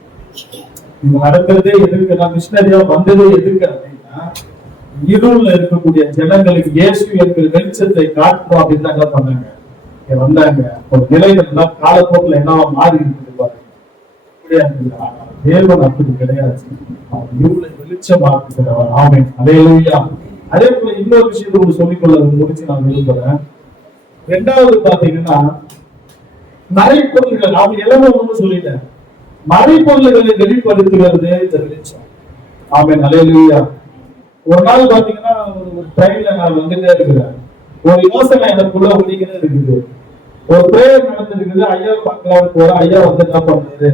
இது நடக்கிறதே எதுக்கு, நான் மிஷினரியா வந்ததே எதுக்கு அப்படின்னா, இருள்ல இருக்கக்கூடிய ஜனங்களுக்கு இயேசு என்கிற வெளிச்சத்தை காட்டணும் அப்படின்னு தான் என்ன பண்ணாங்க, இங்க வந்தாங்க. ஒரு நிலைகள் எல்லாம் காலப்போக்கில் என்னவா மாறி இருக்குது பாருங்க. தேவன் அப்படி கிடையாது, அவர் இருளை வெளிச்சமாக்குகிறவர். ஆமென், அல்லேலூயா. அதே போல இன்னொரு விஷயத்தை ஒரு சொல்லிக்கொள்ள முடிச்சு நான் விரும்புறேன். ரெண்டாவது பாத்தீங்கன்னா, மறைப்பொருள்கள், அவங்க எல்லாமே ஒண்ணு சொல்லிட்டேன், மறைப்பொருள்களை வெளிப்படுத்துகிறது இந்த வெளிச்சம். ஆமென், அல்லேலூயா. ஒரு நாள் பாத்தீங்கன்னா ஒரு ட்ரெயின்ல நான் வந்துட்டே இருக்கிறேன், ஒரு யோசனை எனக்குள்ள ஓடிக்கிட்டே இருக்குது. ஒரு பிரேயர் நடந்திருக்குது, ஐயா பார்க்கலான்னு போறேன். ஐயா வந்து என்ன பண்றது,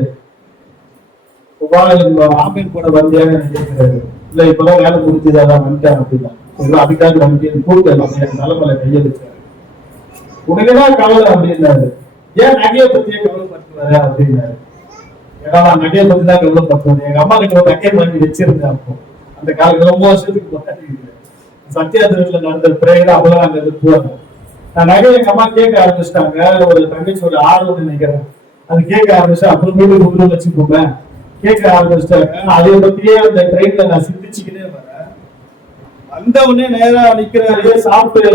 ஆமீன் கூட வந்தியான்னு கேட்கிறாரு. இல்ல இப்பதான் வேலை முடிஞ்சதான் வந்துட்டேன் அப்படின்னா, அதுக்காக வந்து கூப்பிட்டு என் தலைமையில கைய வச்சாரு. உனக்குதான் கவலை அப்படின்னாரு. ஏன் நகையை பத்தியே கவலைப்படுத்துவாரு அப்படின்னாரு. ஏன்னா நான் நகையை பத்தி தான் கவலைப்படுத்துவேன். எங்க அம்மா கிட்ட ஒரு நகையை வாங்கி வச்சிருந்தேன். அப்போ அந்த காலத்துல ரொம்ப வருஷத்துக்கு முன்னாடி சத்தியாத்திரத்துல நடந்த பிரேயர் அப்பதான் அங்க போவாங்க. நான் நகை எங்க அம்மா கேட்க ஆரம்பிச்சிட்டாங்க. ஒரு தங்கச்சி ஒரு ஆர்வம் நினைக்கிறேன், அது கேட்க ஆரம்பிச்சா அப்புறம் வீடு கொண்டு வச்சுக்கோங்க கேட்க ஆரம்பிச்சிட்டாங்க. அதை பத்தியே அந்த ட்ரெயின்ல நான் சிந்திச்சுக்கிட்டே வரேன். வந்தவுடனே நேரா நிக்கிறாரு, சாப்பிட்டு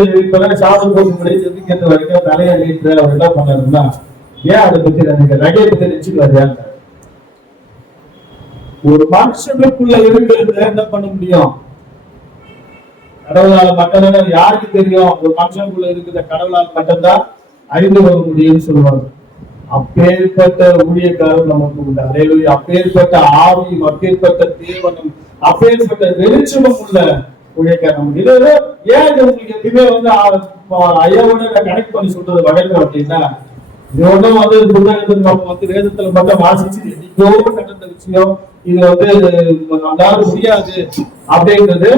சாப்பிட போக முடியாது வரைக்கும் தலைய நீட்டு அவர் என்ன பண்ணாருன்னா, ஏன் அதை பத்தி நீங்க நகையை பத்தி நினைச்சுக்கிறாரு. ஒரு மனுஷனுக்குள்ள இருக்கிறத என்ன பண்ண முடியும், கடவுளால் மட்டும்தான். யாருக்கு தெரியும் ஒரு மனுஷனுக்குள்ள இருக்கிற கடவுளால் மட்டும்தான் அறிந்து கொள்ள முடியும்னு சொல்லுவாங்க. அப்பேற்பட்ட ஊழியக்காரர் நமக்கு உண்டு. அல்லேலூயா. அப்பேற்பட்ட ஆவியும் அப்பேற்பட்ட தேவனும் அப்பேற்பட்ட வெளிச்சமும் உள்ள ஊழியக்காரர் நமக்கு. இது ஏன் உங்களுக்கு எப்பயுமே வந்து ஐயாவோட கனெக்ட் பண்ணி சொல்றது வழக்கம் அப்படின்னா, இது ஒன்றும் வந்து புத்தகத்தில் நம்ம வந்து வேதத்துல மட்டும் வாசிச்சு எங்கோ நடந்த விஷயம், இது வந்து நம்மளால முடியாது அப்படின்றது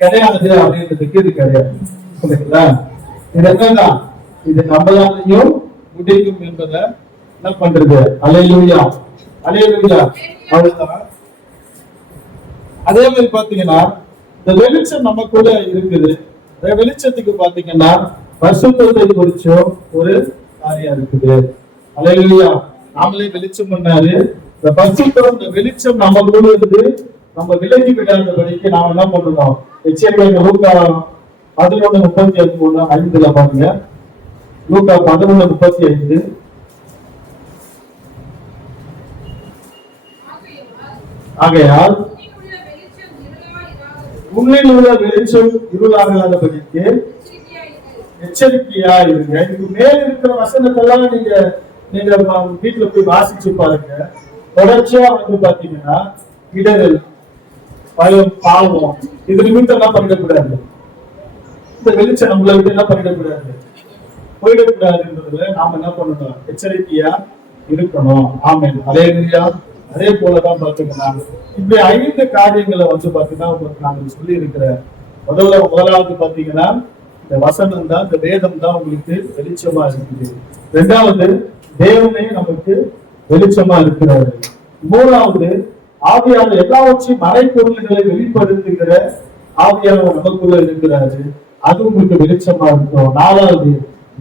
கிடையாது அப்படின்றதுக்கு இது கிடையாது. புரியுதுங்களா? இது என்னதான், இது நம்மளாலையும் முடியும் என்பதை என்ன பண்றது. அல்லேலூயா, அல்லேலூயா. அவ்வளவுதான். அதே மாதிரி பாத்தீங்கன்னா இந்த வெளிச்சம் நமக்குள்ள இருக்குது. வெளிச்சத்துக்கு பாத்தீங்கன்னா பரிசுத்தத்தை குறிச்சும் ஒரு காரியம் இருக்குது. அல்லேலூயா. நாமளே வெளிச்சம் பண்ணாரு. இந்த பரிசுத்தம், இந்த வெளிச்சம் நமக்குள்ள இருந்து நம்ம விலகி விடாதபடிக்கு நாம என்ன பண்ணணும், எச்சரிக்கை. லூக்கா 11:35 பாருங்க. லூக்கா 11:35. ஆகையால் உன்னில் உள்ள வெளிச்சம் இருளாகாதபடிக்கு எச்சரிக்கையா இருங்க. இதுக்கு மேல இருக்கிற வசனத்தெல்லாம் நீங்க வீட்டுல போய் வாசிச்சு பாருங்க. தொடர்ச்சியா வந்து பாத்தீங்கன்னா இடர்கள், பயம், பாவம், இது நிமித்தம் எல்லாம் பண்ணிடக்கூடாது. இந்த வெளிச்சம் நம்மளை விட்டு என்ன பண்ணிடக்கூடாது, போயிடக்கூடாதுன்றதுல நாம என்ன பண்ணணும், எச்சரிக்கையா இருக்கணும். ஆமென், அல்லேலூயா. அதே போலதான் பாத்தீங்கன்னா இப்படி 5 காரியங்களை வந்து பாத்தீங்கன்னா நாங்க சொல்லி இருக்கிற முதலாவது பாத்தீங்கன்னா இந்த வசனம் தான், இந்த வேதம் தான் உங்களுக்கு வெளிச்சமா இருக்குது. 2வது தேவனே நமக்கு வெளிச்சமா இருக்கிறாரு. 3வது ஆவியானவர் எல்லாவற்றையும் மறைப்பொருள்களை வெளிப்படுத்துகிற ஆவியானவர் நமக்குள்ள இருக்கிறாரு, அது உங்களுக்கு வெளிச்சமா இருக்கும். 4வது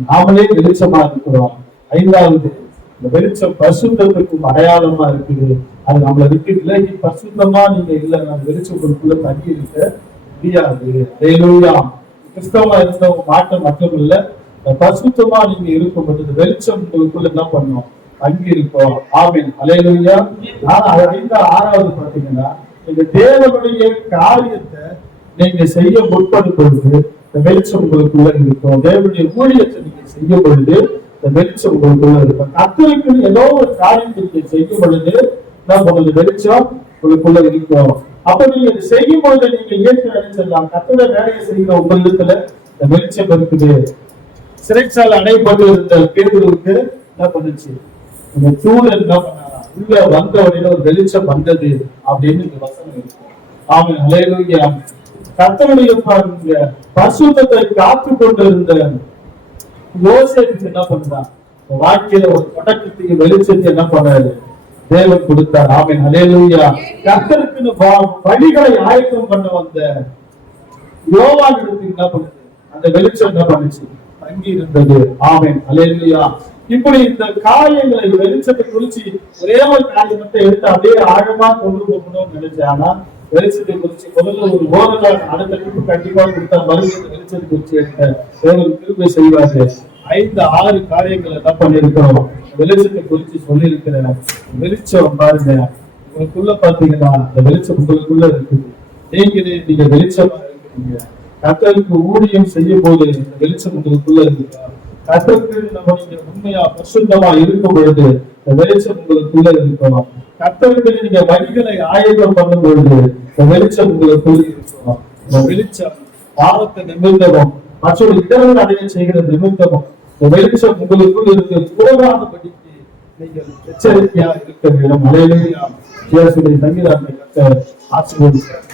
நாமளே வெளிச்சமா இருக்கிறோம். 5வது இந்த வெளிச்சம் பரிசுத்தத்துக்கும் அடையாளமா இருக்குது. அது நம்மளை விட்டு விலகி பரிசுத்தமா நீங்க இல்ல, நம்ம வெளிச்சம் உங்களுக்குள்ள தங்கி இருக்க முடியாது. அல்லேலூயா. கிறிஸ்தவமா இருந்தவங்க மாற்றம் மட்டும் இல்ல, பரிசுத்தமா நீங்க இருக்கும் பொழுது வெளிச்சம் உங்களுக்குள்ள என்ன பண்ணும், தங்கி இருப்போம். ஆமென், அல்லேலூயா. 6வது பாத்தீங்கன்னா இந்த தேவனுடைய காரியத்தை நீங்க செய்ய முற்படும் பொழுது இந்த வெளிச்சம் உங்களுக்குள்ள இருக்கும். தேவனுடைய ஊழியத்தை நீங்க செய்யும் பொழுது இந்த வெளிச்சம் உங்களுக்குள்ள இருக்கும். கர்த்தருக்கு ஏதோ ஒரு காரியத்தை செய்யும் பொழுது என்ன வெளிச்சம் உங்களுக்குள்ள இருக்கும். அப்ப நீங்க செய்யும் பொழுது நீங்க இயற்கை அடைச்சிடலாம். கர்த்தருடைய வேலையை செய்கிற உங்களிடத்துல இந்த வெளிச்சம் இருக்குது. சிறைச்சாலை அடைப்பட்டு இருந்த பேதுருவுக்கு என்ன பண்ணுச்சு, இந்த சூழல் என்ன பண்ணாரா, உள்ள வந்த உடனே ஒரு வெளிச்சம் வந்தது அப்படின்னு இந்த வசனம் இருக்கும். ஆமென், அல்லேலூயா. கர்த்தருடைய பரிசுத்தத்தை காத்து கொண்டிருந்த யோசேப்புக்கு என்ன பண்றான், வாழ்க்கையில ஒரு தொடக்கத்துக்கு வெளிச்சத்தை என்ன பண்ணாரு, தேவன் கொடுத்தார். ஆமென், அல்லேலூயா. கர்த்தருக்கு வழிகளை ஆயத்தம் பண்ண வந்த யோவான் இடத்துக்கு என்ன பண்ணுது, அந்த வெளிச்சம் என்ன பண்ணுச்சு, தங்கி இருந்தது. ஆமென், அல்லேலூயா. இப்படி இந்த காரியங்களை வெளிச்சத்தை குறிச்சு ஒரே ஒரு காரியத்தை எடுத்து அப்படியே ஆழமா கொண்டு போகணும்னு நினைச்சேன். ஆனா வெளிச்சத்தை குறிச்சு முதல்ல ஒரு ஓரளவு அடுத்த ட்ரிப்பு கண்டிப்பா கொடுத்தா மறுபடியும் வெளிச்சத்தை குறிச்சு எடுத்த ஒரு கிருபை செய்வாரு. 5-6 காரியங்களை என்ன பண்ணிருக்கிறோம், வெளிச்சத்தை குறிச்சு சொல்லி இருக்கிற வெளிச்சம் பாருங்க. உங்களுக்குள்ள பாத்தீங்கன்னா இந்த வெளிச்சம் உங்களுக்குள்ள இருக்குது. நீங்க வெளிச்சமா இருக்கிறீங்க. கர்த்தருக்கு ஊழியம் செய்யும் போது இந்த வெளிச்சம் உங்களுக்குள்ள இருக்குதா? கர்த்தருக்கு நம்ம நீங்க உண்மையா பரிசுத்தமா இருக்கும் பொழுது இந்த வெளிச்சம் உங்களுக்குள்ள இருக்கணும். கர்த்தருக்கு நீங்க வழிகளை ஆயத்தம் பண்ணும் பொழுது இந்த வெளிச்சம் உங்களுக்குள்ள இருக்கணும். இந்த வெளிச்சம் பாவத்தை நிமிர்ந்தமும் மற்றொரு இடர்கள் அடைய செய்கிற நிமிர்ந்தமும் இந்த வெளிச்சம் உங்களுக்குள் இருக்கு போகாதபடிக்கு நீங்கள் எச்சரிக்கையா இருக்க வேண்டும். அலையிலேயே சங்கீதத்தை ஆசீர்வதிக்கிறார்.